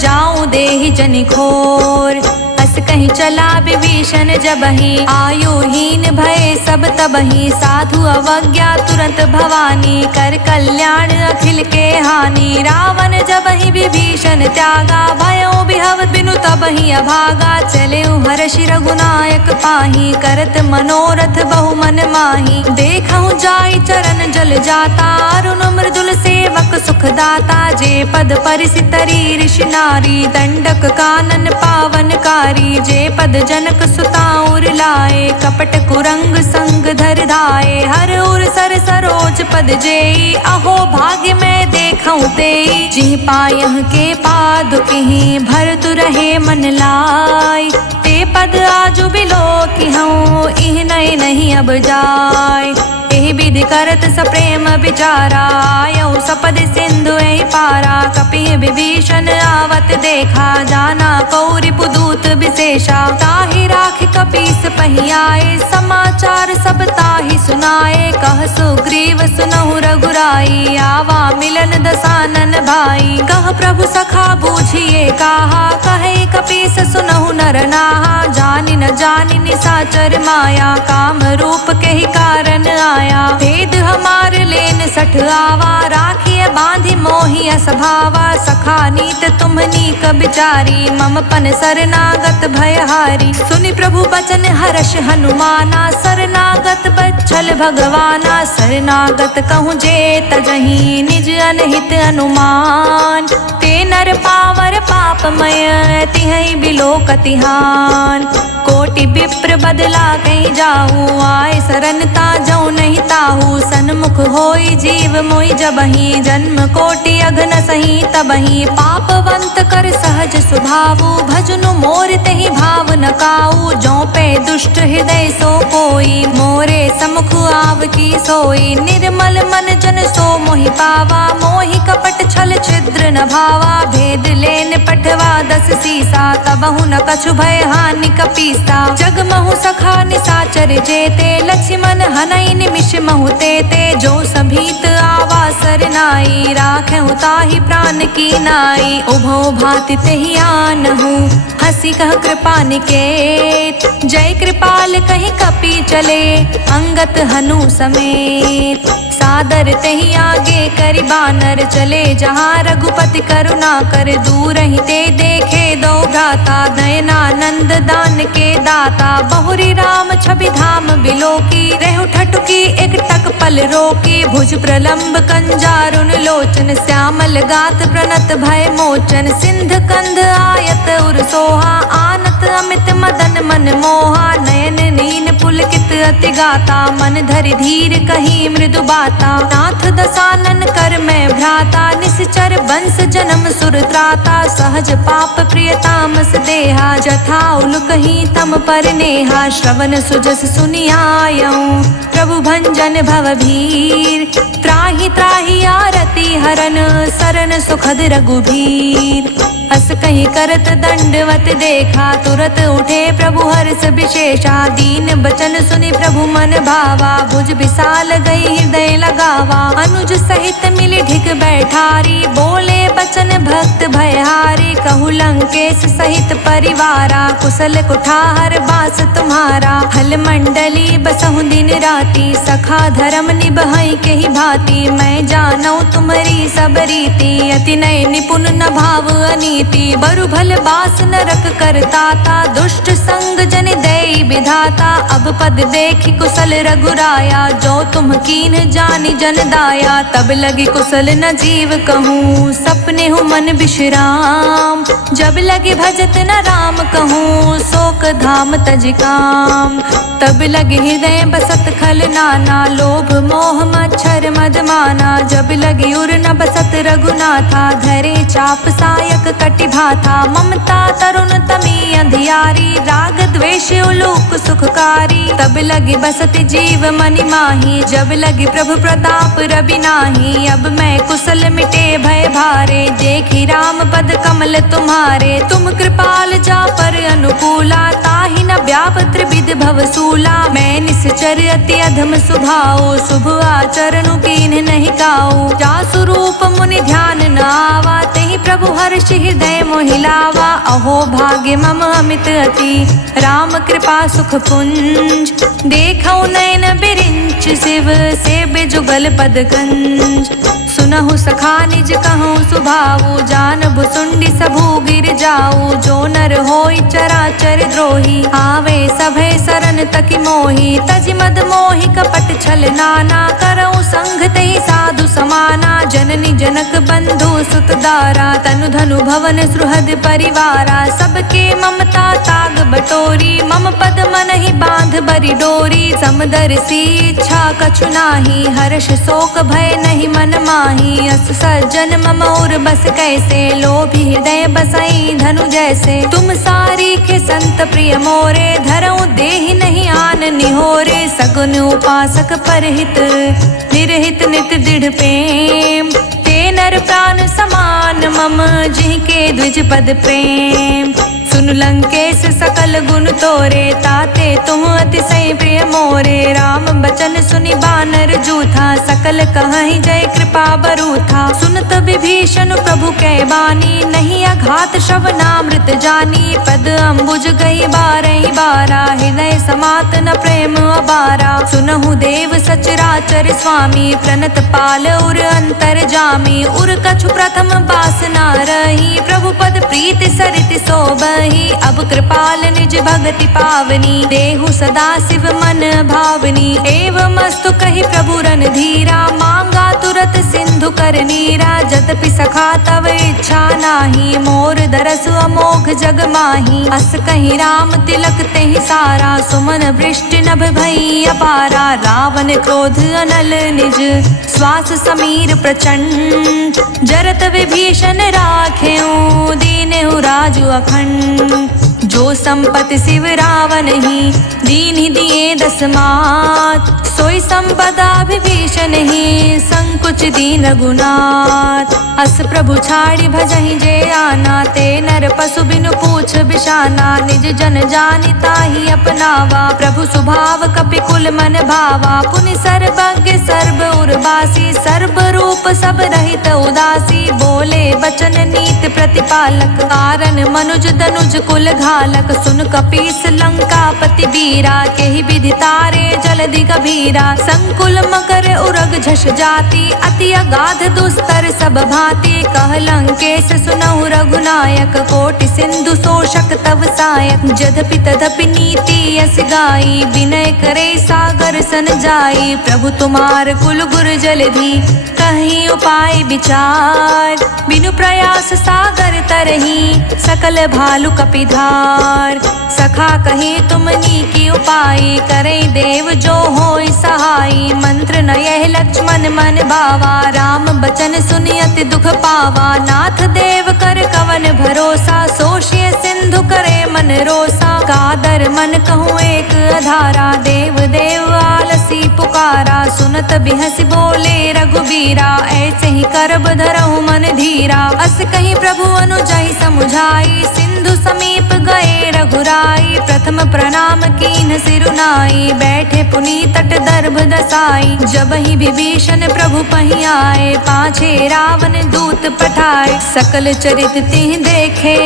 जाऊं देहि जनि घोर। अस कहीं चला विभीषण जबहि आयुहीन भय सब तबहि। साधु अवज्ञा तुरंत भवानी कर कल्याण अखिल के हानि। रावण जबहि विभीषण त्यागा भयो बिहव बिनु तबहि अभागा। चले हर्षि रघुनायक पाही करत मनोरथ बहु मन माही। देखहु जाई चरण जल जाता अरुण मृदुल सेवक सुख दाता। जे पद परिसि तरी ऋषि नारी दंडक कानन पावन कारी। जे पद जनक सुताउर लाए कपट कुरंग संग धर धाए। हर उर सर सरोज पद जेई अहो भाग्य में देखऊं तेई। जिह पायह के पादुकहि भरतु रहे मन लाई। ते पद आजु बिलो कि हूँ इह नहीं अब जाय। एहि विधि करत सप्रेम विचारा, आयऊ सपद सिंधु एहि पारा। कपिहि विभीषण आवत देखा, जाना कौरि पुदूत विशेषा। ताहि राख कपीस पहियाए, समाचार सब ताहि सुनाए। कह सुग्रीव सुनहु रघुराई, आवा मिलन दसानन भाई। कह प्रभु सखा बूझिए काहा, कहे कपीस सुनहु नर नाहा। जानि न जानि निसाचर माया, काम रूप के ही कारण आया। भेद हमार लेन सठ आवा, राखिए बांधि मोहि असभावा। सखा नीत तुम्हनी क बिचारी, मम पन शरणागत भयहारी। सुनि प्रभु बचन हर्ष हनुमाना, शरणागत बच्छल भगवाना। शरणागत कहूँ जे तजहि, निज अनहित अनुमान। ते नर पावर पापमय, तिहै बिलोकतिहान। कोटि विप्र बदला कहीं जाऊँ, आए शरण ताजऊ नहीं ताहू। सन्मुख होई जीव मोहि जबहि, जन्म कोटि अघन सही तबहि। पापवंत कर सहज स्वभावु, भजनु मोर तेहि भाव न काऊ। जो पे दुष्ट हृदय सो कोई, मोरे समुख आव की सोई। निर्मल मन जन सो मोहि पावा, मोहि कपट छल छिद्र न भावा। भेद लेन पठवा दस सीसा, तबहु न कछु भय हानि कपीसा। जग महु सखा निसाचर जेते, लक्ष्मण हनई निमिष महु तेते। जो सभीत आवा सरनाई, राखें ताहि प्राण की नाई। उभौ भाति तेहि आनहु, हंसी कह कृपा निकेत। जय कृपाल कहि कपि चले, अंगत हनु समेत। सादर तेहि आगे करि बानर चले, जहाँ रघुपति करुणा कर। दूर ही ते देखे दो भ्राता, नयनानंद दान के दाता। बहुरी राम छवि धाम बिलोकी, रेहु ठठुकी एक टक पल रोकी। भुज प्रलंब कंजारुन लोचन, श्यामल गात प्रणत भय मोचन। सिंध कंध आयत उर सोहा, आनत अमित मदन मन मोहा। नयन नीन पुलकित अति गाता, मन धरि धीर कही मृदु बाता। नाथ दसानन कर मैं भ्राता, निश्चर वंश जन्म सुर त्राता। सहज पाप प्रिय तामस देहा, जथा उलुक ही तम पर नेहा। श्रवण सुजस सुनियायऊँ, प्रभु भंजन भव भीर। त्राहि त्राहि आरती हरन, सरन सुखद रघुबीर। अस कहीं करत दंडवत देखा, तुरत उठे प्रभु हर्ष विशेषा। दीन बचन सुनि प्रभु मन भावा, भुज विशाल गई हृदय लगावा। अनुज सहित मिली ढिग बैठारी, बोले बचन भक्त भयहारी। कहु लंकेश सहित परिवारा, कुशल कुठार बास तुम्हारा। हल मंडली बसहु दिन राति, सखा धर्म निबहै के ही भांति। मैं जानऊ तुम्हारी सब रीति, अति नय निपुण न भाव अनीति। बरु भल बास नरक करताता, दुष्ट संग जन देई विधाता। अब पद देखि कुशल रघुराया, जो तुम कीन जानि जन दाया। तब लगी कुशल न जीव कहूँ, सपने हूँ मन विश्राम। जब लगे भजत न राम कहूँ, शोक धाम तज काम। तब लगे हृदय बसत खल नाना, लोभ मोह मच्छर मद माना। जब लगे उर न बसत रघुनाथा, धरे चाप सायक कटि भाथा। ममता तरुण तमी अंधियारी, राग द्वेष उलूक सुखकारी। तब लगे बसत जीव मनि माही, जब लगे प्रभु प्रताप रवि नाही। अब मैं कुशल मिटे भय भारे, देखी राम पद कमल तुम्हारे। तुम कृपाल जा पर अनुकूला, ताहि न व्याप त्रिविध भवसूला। मैं निश्चर अति अधम सुभाओ, शुभ आचरणु कीन्ह नहीं काऊ। जासु रूप मुनि ध्यान न आवा, तेहि प्रभु हर्ष हृदय मोहि लावा। अहो भाग्य मम अमित अति, राम कृपा सुख पुंज। देखौ नयन बिरिंच शिव, सेबे जुगल पद गंज। सुनहु सखा निज कहूँ सुभाऊ, जान भुसुंडी सबू गिर जाऊ। जो नर होई चराचर द्रोही, आवे सभय सरन तकि मोही। तजि मद मोहि कपट छल नाना, करऊँ संग तेहि साधु समाना। जननी जनक बंधु सुत दारा, तनु धनु भवन सुहृद परिवारा। सबके ममता ताग बटोरी, मम पद मन ही बांध बरी डोरी। समदर्शी इच्छा कछु नाही, हर्ष शोक भय नहीं मन माही। अस सज्जन मम और बस कैसे, लोभी हृदय बसाई धनु जैसे। तुम सारी के संत प्रिय मोरे, धरऊ देहि नहीं आन निहोरे। सगुन उपासक परहित निरहित नित दृढ़ प्रेम, ते नर प्राण समान मम जिनके द्विज पद प्रेम। सुन लंकेश सकल गुण तोरे, ताते तुम अतिशय प्रिय मोरे। राम बचन सुनि बानर जूथा, सकल कहहि जय कृपा बरूथा। सुनत विभीषण प्रभु कै बानी, नहीं अघात श्रवणामृत जानी। पद अम्बुज गई बारहि बारा, हृदय समात न प्रेम अबारा। सुनहु देव सचराचर स्वामी, प्रणत पाल उर अंतर जामी। उर कछु प्रथम बासना रही, प्रभु पद प्रीति सरित सोबहि। अब कृपाल निज भगति पावनी, देहु सदा शिव मन भावनी। एवं अस्तु कहि प्रभु रणधीरा, मांगा तुरत सिंधु कर नीरा। जतपि सखा तव इच्छा नाही, मोर दरस अमोघ जग माही। अस कहि राम तिलक तेहि सारा, सुमन वृष्टि नभ भई अपारा। रावण क्रोध अनल निज, श्वास समीर प्रचंड। जरत विभीषण राखेऊ, दीनेहु राजु अखंड। जो संपत्ति शिव रावण ही, दीन्हि दिए दस मात। सोई संपदा विभीषण ही, संकुच दीन रघुनाथ। अस प्रभु छाड़ी भजहि जे आना, ते नर पशु बिनु पूछ बिशाना। निज जन जानि ताहि अपनावा, प्रभु स्वभाव कपिकुल मन भावा। पुनि सर्वज्ञ सर्व उर्वासी, सर्व रूप सब रहित उदासी। बोले बचन नीत प्रतिपालक, कारण मनुज दनुज कुल घालक। सुन कपीस लंकापति वीरा, केहि विधि तारे जलधि गभीरा। संकुल मकर उरग झष जाति, अति अगाध दुस्तर सब भांति। कह लंकेश सुनहु रघुनायक, कोटि सिंधु शोषक तव सायक। जधपि तदपि नीति यस गाई, विनय करे सागर सन जाई। प्रभु तुम्हार कुल गुर जलधि, कहीं उपाय विचार। बिनु प्रयास सागर तरही, सकल भालु कपिधार। सखा कही तुमनी की उपाय, करे देव जो होय सहाय। मंत्र न यह लक्ष्मण मन भावा, राम बचन सुनि अति दुख पावा। नाथ देव कर कवन भरोसा, सोषिय सिंधु करे मन रोसा। कादर मन कहूँ एक अधारा, देव देव आलसी पुकारा। सुनत बिहसि बोले रघुबीरा, ऐसे ही करब धरहु मन धीरा। अस कहीं प्रभु अनुजहि समुझाई, सिंधु समीप गए रघुराई। प्रथम प्रणाम कीन सिरुनाई, बैठे पुनि तट दर्भ दसाई। जब ही विभीषण प्रभु पहि आए, पाछे रावण दूत पठाए। सकल चरित तिह देखे,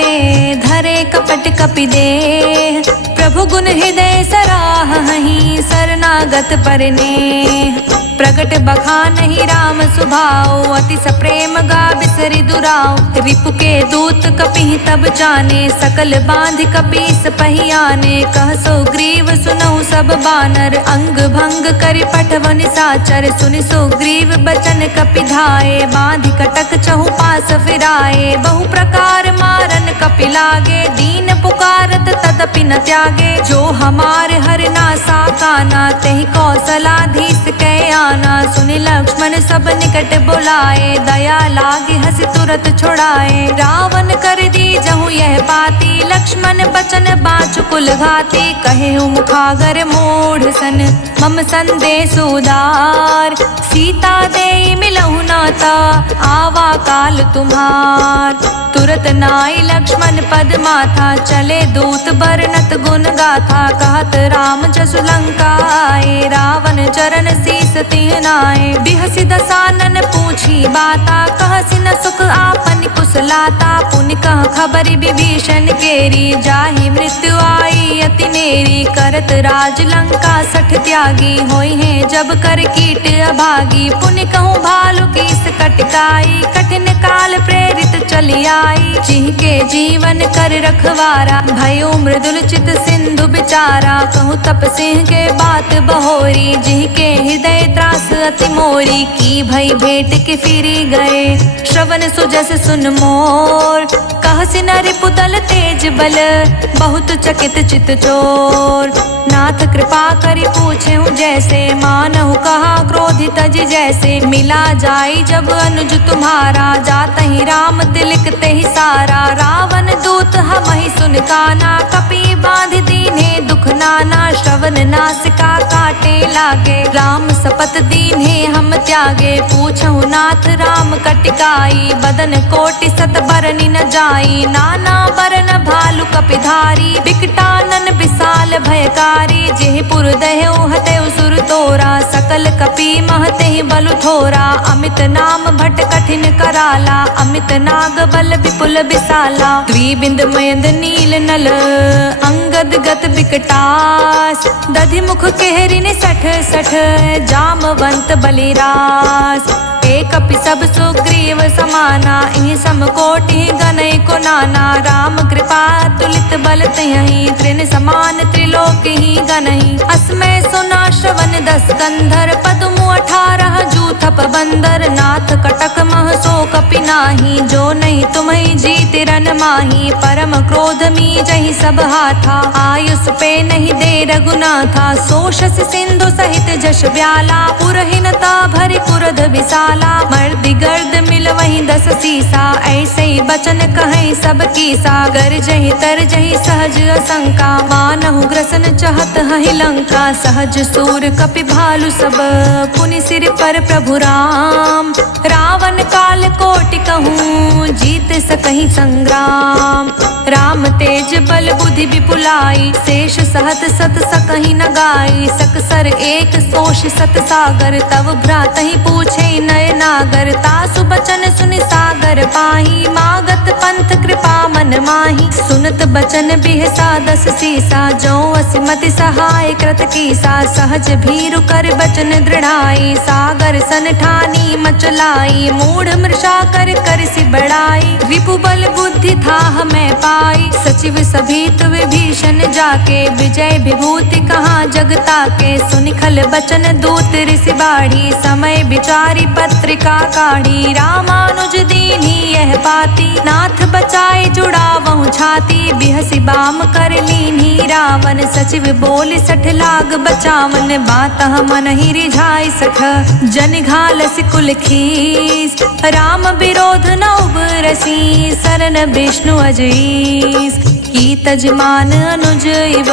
धरे कपट कपि देह। प्रभु गुण हृदय सराहहि, शरणागत परनेह। प्रगट बखानहि राम सुभाऊ, अति सप्रेम गा बिसरि दुराऊ। रिपु के दूत कपिहि तब जाने, सकल बांधि कपीस पहि आने। कह सुग्रीव सुनहु सब बानर, अंग भंग करि पठव निसाचर। सुनि सुग्रीव बचन कपि धाये, बांधि कटक चहु पास फिराए। बहु प्रकार मारन कपि लागे, दीन पुकारत तदपि न त्यागे। जो हमार हरना साकाना, तेहि कौशलाधीश कै आना। सुनि लक्ष्मण सब निकट बुलाए, दया लागे हंसी तुरत छुड़ाए। रावण कर दी जहु यह बाती, लक्ष्मण बचन बाँचु कुल घाती। कहे मुखागर मूढ़ सन, मम संदेश उदार। सीता दे मिलहु नाता, आवा काल तुम्हार। तुरत नाई लक्ष्मण पद माथा, चले दूत बरनत गुण गाथा। कहत राम जसु लंका आए, रावण चरण शीस तिह नाए। बिहसि दसानन पूछी बाता, कहसि न सुख आपन कुशलाता। पुनि कह खबरि विभीषण केरी, जाहि मृत्यु आई अति नेरी। करत राज लंका सठ त्यागी, होई है जब कर कीट अभागी। पुनि कहूँ भालु कीस कटकाई, कठिन काल प्रेरित चली आई। जिनके जीवन कर रखवारा, भयो मृदुल चित सिंधु बिचारा। कहूँ तप सिंह के बात बहोरी, जिनके हृदय त्रास अति मोरी। की भई भेंट के फिरी गए, श्रवण सुजस सुन मोर। कहसि न रिपुदल तेज बल, बहुत चकित चित चोर। नाथ कृपा करि पूछेहु जैसे, मानहु कहा क्रोधित तज जैसे। मिला जाई जब अनुज तुम्हारा, जातहि राम तिलक तेहि सारा। काना, कपि बांध दीन्हे दुख नाना, श्रवण नासिका काटे लागे, राम सपत दीन्हे हम त्यागे, पूछहु नाथ राम कटिकाई, बदन कोटि सत बरनि न जाई, नाना बरन भालु कपिधारी, बिकटानन विशाल भयकारी, जेहि पुर दह्यु हतेउ सुर तोरा, सकल कपि महते बलु थोरा, अमित नाम भट कठिन कराला, अमित नाग बल विपुल विशाला, द्विबिंद मयंद नील नल, अंगद गत बिकटास, दधि मुख केहरिन सठ सठ, जामवंत बलिरास, एक कपि सब सुग्रीव समाना, इहि समकोटि गनई को नाना, राम कृपा तुलित बल तियहि, त्रिन समान त्रिलोकी गनहि, अस्मै सुना श्रवण 10 कंधर, पद्मु 18 जूथप बंदर, नाथ कटक मह सो कपि नाही, जो नहीं तुम्हि जीत रन माही, परम क्रोध मी जहि सब हाथा, आयुष पे नहीं दे रघुनाथा, सोषस सिंधु सहित जश ब्याला, पुरहीनता भरि कुरध विशाला, मर्दि गर्द मिल वहीं 10 सीसा, ऐसे ही बचन कहें सब कीसा, गरजहि तरजहि सहज असंका, मानहु ग्रसन चहत हहि लंका, सहज सूर कपि भालु सब, पुनि सिर पर प्रभु राम, रावण काल कोटि कहूँ, जीत सकहि संग्राम, राम तेज बल बुद्धि विपुलाई, शेष सहत सत सकहि न गाई, सकसर एक सोष सत सागर, तव भ्रातहि पूछे नय नागर, तासु बचन सुनि सागर पाही, मागत पंथ कृपा मन माही, सुनत बचन बिहसा 10 सीसा, जो असिमति सहाय कृत कीसा, सहज भीरु कर बचन दृढ़ाई, सागर सन ठानी मचलाई, मूढ़ मृषा कर कर सि बड़ाई, रिपु बल बुद्धि थाह मैं पाई, सचिव सभीत विभीषण जाके, विजय विभूति कहाँ जगता के, सुनि खल बचन दूत ऋषि बाढ़ी, समय विचारी पत्रिका काढ़ी, रामानुज दीन्ही यह पाती, नाथ बचाए जुड़ावहु छाती, बिहसि बाम कर लीन्ही रावण, सचिव बोल 60 लाग बचावन, बात मन ही रिझाई सख, जन घालस कुल खीस, राम विरोध न उबरसी, सरन विष्णु अजईस, की तजमान अनुज इव,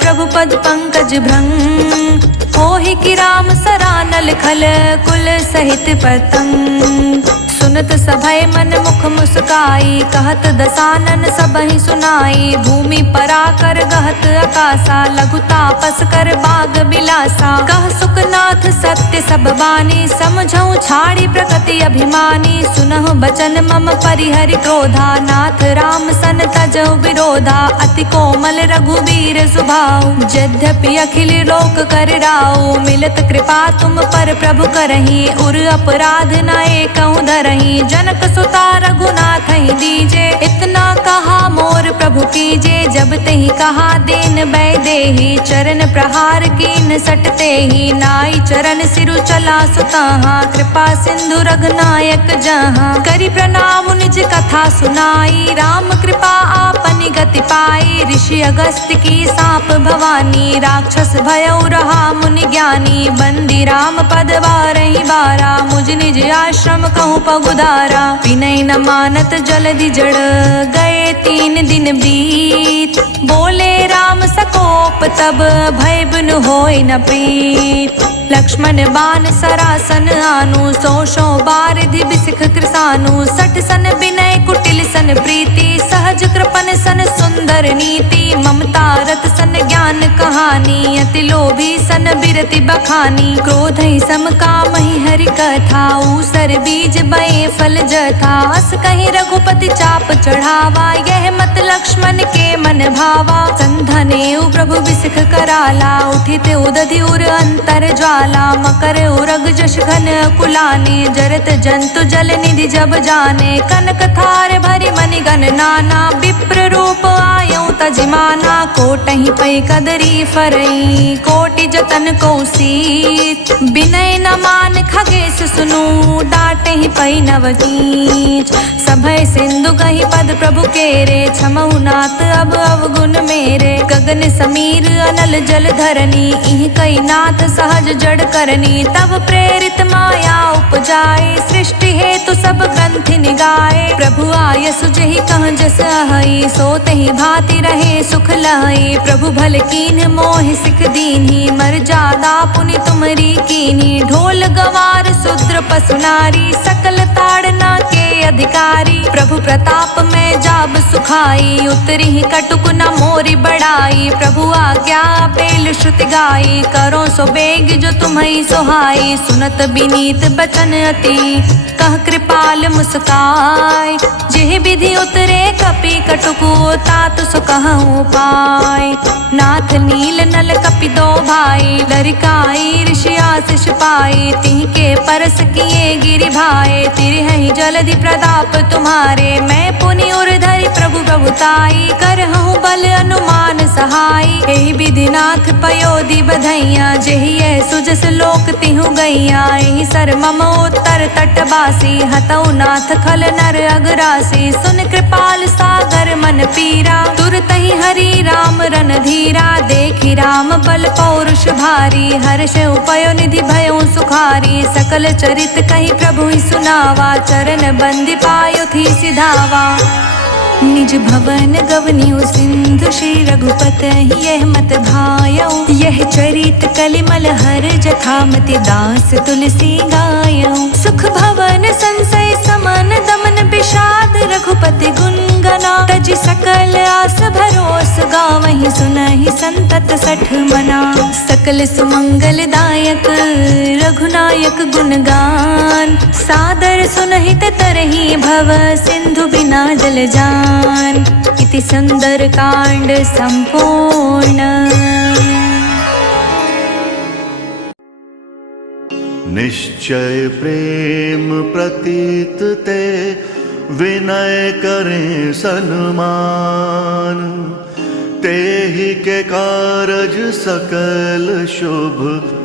प्रभु पद पंकज भृंग, होहि कि राम सरानल खल, कुल सहित पतंग, सुनत सभय मन मुख मुस्काई, कहत दसानन सबहि सुनाई, भूमि पराकर गहत आकाशा, लघु तापस कर बाग बिलासा, कह सुखनाथ सत्य सब बानी, समझऊ छाड़ी प्रकृति अभिमानी, सुनहु बचन मम परिहरि क्रोधा, नाथ राम सन तजऊ विरोधा, अति कोमल रघुबीर सुभाऊ, यद्यपि अखिल लोक कर राऊ, मिलत कृपा तुम पर प्रभु करही, उर अपराध न एकहु धरही, जनक सुता रघुनाथ ही दीजे, इतना कहा मोर प्रभु कीजे, जब तही कहा देन बै देहि, चरण प्रहार कीन सटते ही, नाई चरण सिरु चला सुताहा, कृपा सिंधु रघुनायक जहाँ, करि प्रणाम निज कथा सुनाई, राम कृपा आपनि गति पाई, ऋषि अगस्त्य की साप भवानी, राक्षस भयउ रहा मुनि ज्ञानी, बंदी राम पद बारहि बारा, मुझ निज आश्रम कहूँ पगुधारा, विनय न मानत जलधि जड़, गए 3 दिन बीत, बोले राम सकोप तब, भय बिनु होय न प्रीत, लक्ष्मण बाण सरासन आनु, सो बारिधि बिसिख कृसानु, 60 सन विनय कुटिल सन प्रीति, सहज कृपन सन सुंदर नीति, ममता रत सन ज्ञान कहानी, अति लोभी सन बिरति बखानी, क्रोध ही सम काम ही हरि कथा, ऊसर बीज बए फल जथा, अस कहीं रघुपति चाप चढ़ावा, यह मत लक्ष्मण के मन भावा, संधने प्रभु बिसिख कराला, उठित उदधि उर अंतर ज्वाला, मकर उरग जश घन कुलाने, जरत जंतु जल निधि जब जाने, कनक थार भरि मनि गण नाना, विप्र रूप आयऊ तजमाना कोटहि पै कदरी फरई कोटि जतन को सीत बिनय न मान खगेश सुनु डांटहि पै नवनीत सभय सिंधु कहि पद प्रभु केरे क्षमहु नाथ अब अवगुण मेरे गगन समीर अनल जल धरनी इह कई नाथ सहज जड़ करनी तब प्रेरित माया उपजाए सृष्टि हेतु सब ग्रंथि निगाए प्रभु आय सुजहि कह जस अहई सो तहि भांति रहे सुख लहई प्रभु भल कीन्ह मोहि सिख दीन्ही मर जादा पुनि तुमरी कीन्ही ढोल गवार शूद्र पशु नारी सकल ताड़ना के अधिकारी प्रभु प्रताप में जाब सुखाई उतरी ही कटुक न मोरी बढ़ाई प्रभु आज्ञा पेल श्रुति गाई करो सो बेग जो तुम्हें सोहाई सुनत बिनीत बचन अति कह कृपाल मुस्काय जेह विधि उतरे कपि कटुकु तात सो कहूँ पाय नाथ नील नल कपि दो भाई लरिकाई ऋषि आशीष पाई तिह के परस किए गिरि भाई तिरहि जलधि प्रताप तुम्हारे मैं पुनि उर्धरि प्रभु प्रभुताई करहूँ बल अनुमान सहाई एहि विधि नाथ पयोधि बधैया जेहि सुजस लोक तिहु गैया एहि सर मम उत्तर तटवासी हतौ नाथ खल नर अगरासी सुन कृपाल सागर मन पीरा तुरतहि हरि राम रन धीरा देखि राम बल पौरुष भारी हर्ष उपयो निधि भयो सुखारी सकल चरित कहि प्रभु ही सुनावा चरण बंदी पायो थी सिधावा निज भवन गवनियो सिंधु श्री रघुपत यह मत भायो यह चरित कलिमल हर जथामति दास तुलसी गायो सुख भवन संशय समन दमन विषाद रघुपति गुण गना तजि सकल आस भरोस गावहि सुनहि संतत सठ मना सकल सुमंगल दायक रघुनायक गुणगान सादर सुनहित तरहि भव सिंधु बिना जल जान इति सुंदर कांड संपूर्ण। निश्चय प्रेम प्रतीत ते विनय करें सन्मान तेहि के कारज सकल शुभ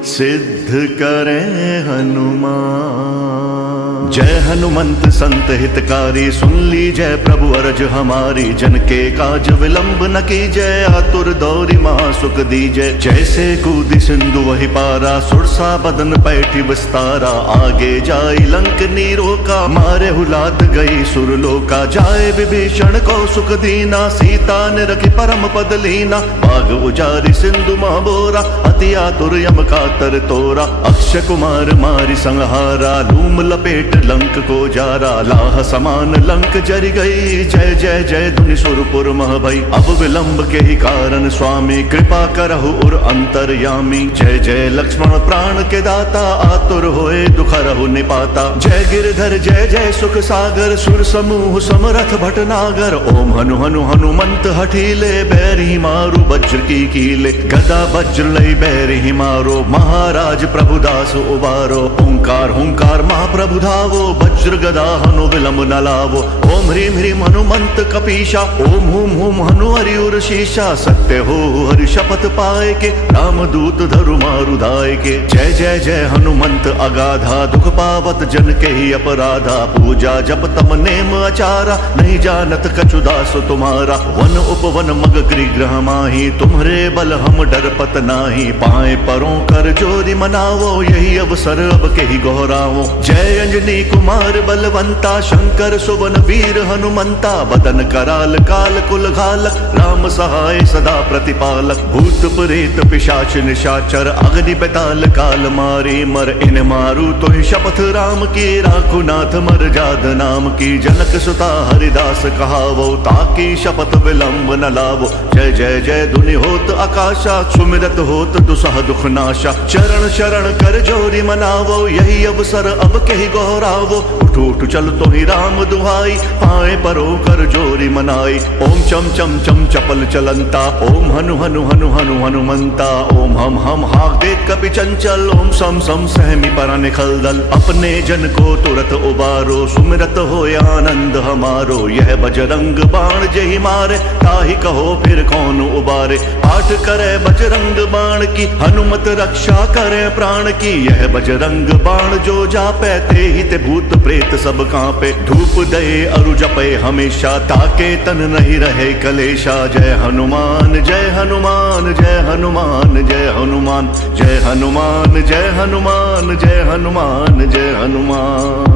सिद्ध करें हनुमान। जय हनुमंत संत हितकारी सुन ली जय प्रभु अरज हमारी जन के काज विलंब न की जय आतुर दौरी महासुख दीजय जैसे कूदी सिंधु वही पारा सुरसा बदन पैठी विस्तारा आगे जाई लंक नीरो का मारे हुलात गई सुरलोका जाए विभीषण को सुख दीना सीता ने रखी परम पद लीना बाग उजारी सिंधु महाबोरा अति आतुर यम का तर तोरा अक्षय कुमार मारी संहारा लूम लपेट लंक को जारा लाह समान लंक जरी गई जय जय जय धुनि सुरपुर मह भई अब विलंब के ही कारण स्वामी कृपा करहु उर अंतर्यामी जय जय लक्ष्मण प्राण के दाता आतुर होए दुख रहु निपाता जय गिरधर जय जय सुख सागर सुर समूह समरथ भटनागर ओम हनु हनु हनुमंत हठीले बैरी मारु वज्र की कीले गदा वज्र लई बैरी मारो महाराज प्रभुदास उबारो ओंकार हुंकार महाप्रभु धावो वज्र गदा हनु विलंब न लावो ओम ह्रीम ह्रीम हनुमंत कपीशा ओम हुम हुम हनु हरि उर शीशा सत्य हो हरि शपथ पाए के राम दूत धरु मारु धाय के जय जय जय हनुमंत अगाधा दुख पावत जन के ही अपराधा पूजा जप तम नेम आचारा नहीं जानत कछु दास तुम्हारा वन उपवन मग गृह माही तुम्हरे बल हम डरपत नाही पाए परों कर जोरी मनावो यही अवसर अब के ही गौरावो जय अंजनी कुमार बलवंता शंकर सुवन वीर हनुमंता बदन कराल काल कुल घालक राम सहाय सदा प्रतिपालक भूत प्रेत पिशाच निशाचर अग्नि बेताल काल मारे मर इन मारू तो ही शपथ राम की राखु नाथ मर जाद नाम की जनक सुता हरिदास कहावो ताकि शपथ विलंब न लावो जय जय जय धुनि होत आकाशा सुमिरत होत दुसह दुख नाशा चरण शरण कर जोरी मनावो यही अवसर अब के ही गौरावो उठ उठ चल तो ही राम दुहाई पाए परो कर जोरी मनाई। ओम चम चम चम चपल चलंता, ओम हनु हनु हनु हनु हनुमंता, ओम हम हाक देत कपि चंचल, ओम सम सम सहमी परा निखल दल। अपने जन को तुरत उबारो, सुमिरत हो आनंद हमारो। यह बजरंग बाण जही मारे, ताहि कहो फिर कौन उबारे। पाठ करे बजरंग बाण की, हनुमत रक्षा करे प्राण की। यह बजरंग बाण जो जापे, ते ही ते भूत प्रेत सब कांपे। धूप दे अरु जपे हमेशा, ताके तन नहीं रहे कलेशा। जय हनुमान जय हनुमान जय हनुमान जय हनुमान, जय हनुमान जय हनुमान जय हनुमान जय हनुमान।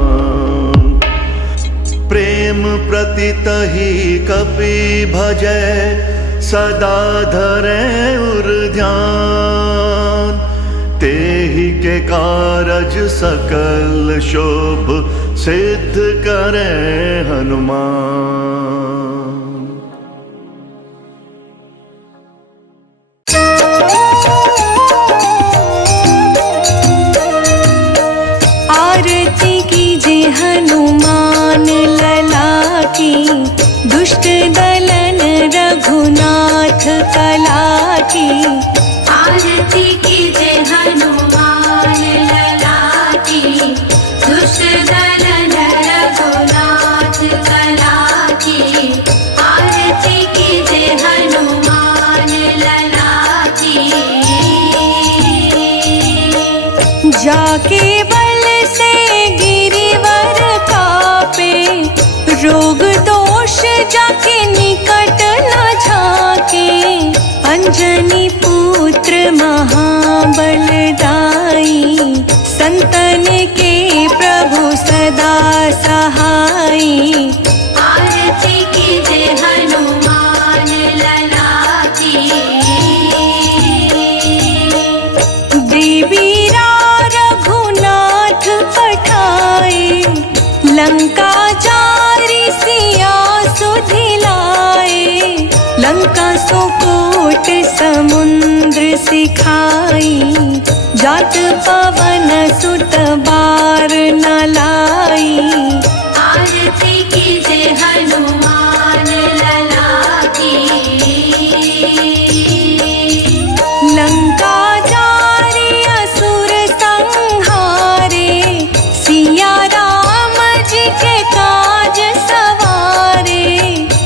प्रेम प्रतितहि कपि भजै, सदा धरे उर ध्यान। तेहि के कारज सकल शोभ, सिद्ध करे हनुमान। आरती कीजे हनुमान लला की, दुष्ट दलन रघुनाथ कला की। आरती कीजे हनुमान लला की, दुष्ट दलन रघुनाथ कला की। आरती कीजे हनुमान लला की। जाके बल से गिरिवर कापे, रोग दोष जाके निकट न झाके। अंजनी पुत्र महाबल दाई, संतन के प्रभु सदा सहाई। आरती कीजे हनुमान लला की। देवी रघुनाथ पठाए, लंका जारी सिया सुधिलाए। लंका सुकोट समुद्र सिखाई, जात पवन सुत बार न लाई। आरती कीजे हनुमान लला की। लंका जारी असुर संहारे, सिया राम जी के काज सवारे।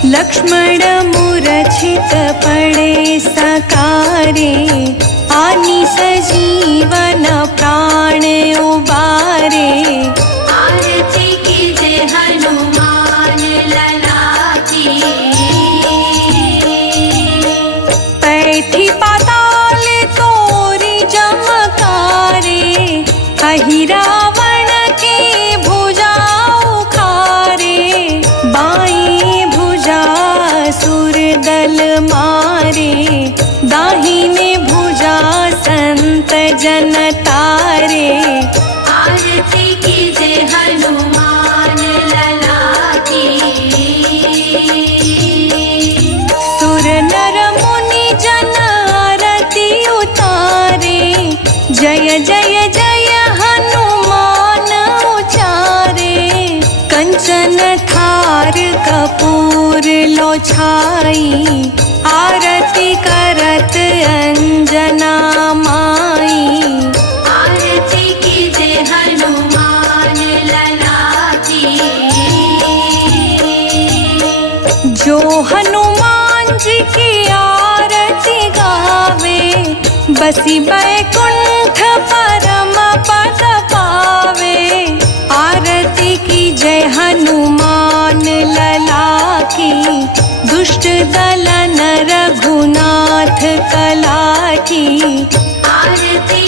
लक्ष्मण मूर्छित पड़े सकारे, आनि सजीवन प्राण उबारे। आरती कीजे हनुमान लला की। पैठी पाताल तोरी जमकारे, अहि रावण के भुजा उखारे। बाई भुजा सुर दल मारे, दाहिने भुजा संत जन तारे। आरती कीजे हनुमान लला की। सुर नर मुनि जन आरती उतारे, जय जय जय हनुमान उचारे। कंचन थार कपूर लो छाई, आरती करत अंजना माई। आरती कीजे हनुमान लला की। जो हनुमान जी की आरती गावे, बसी बैकुंठ परम पद पावे। आरती की जय हनुमान लला की, दुष्ट दलन रघुनाथ कला की। आरती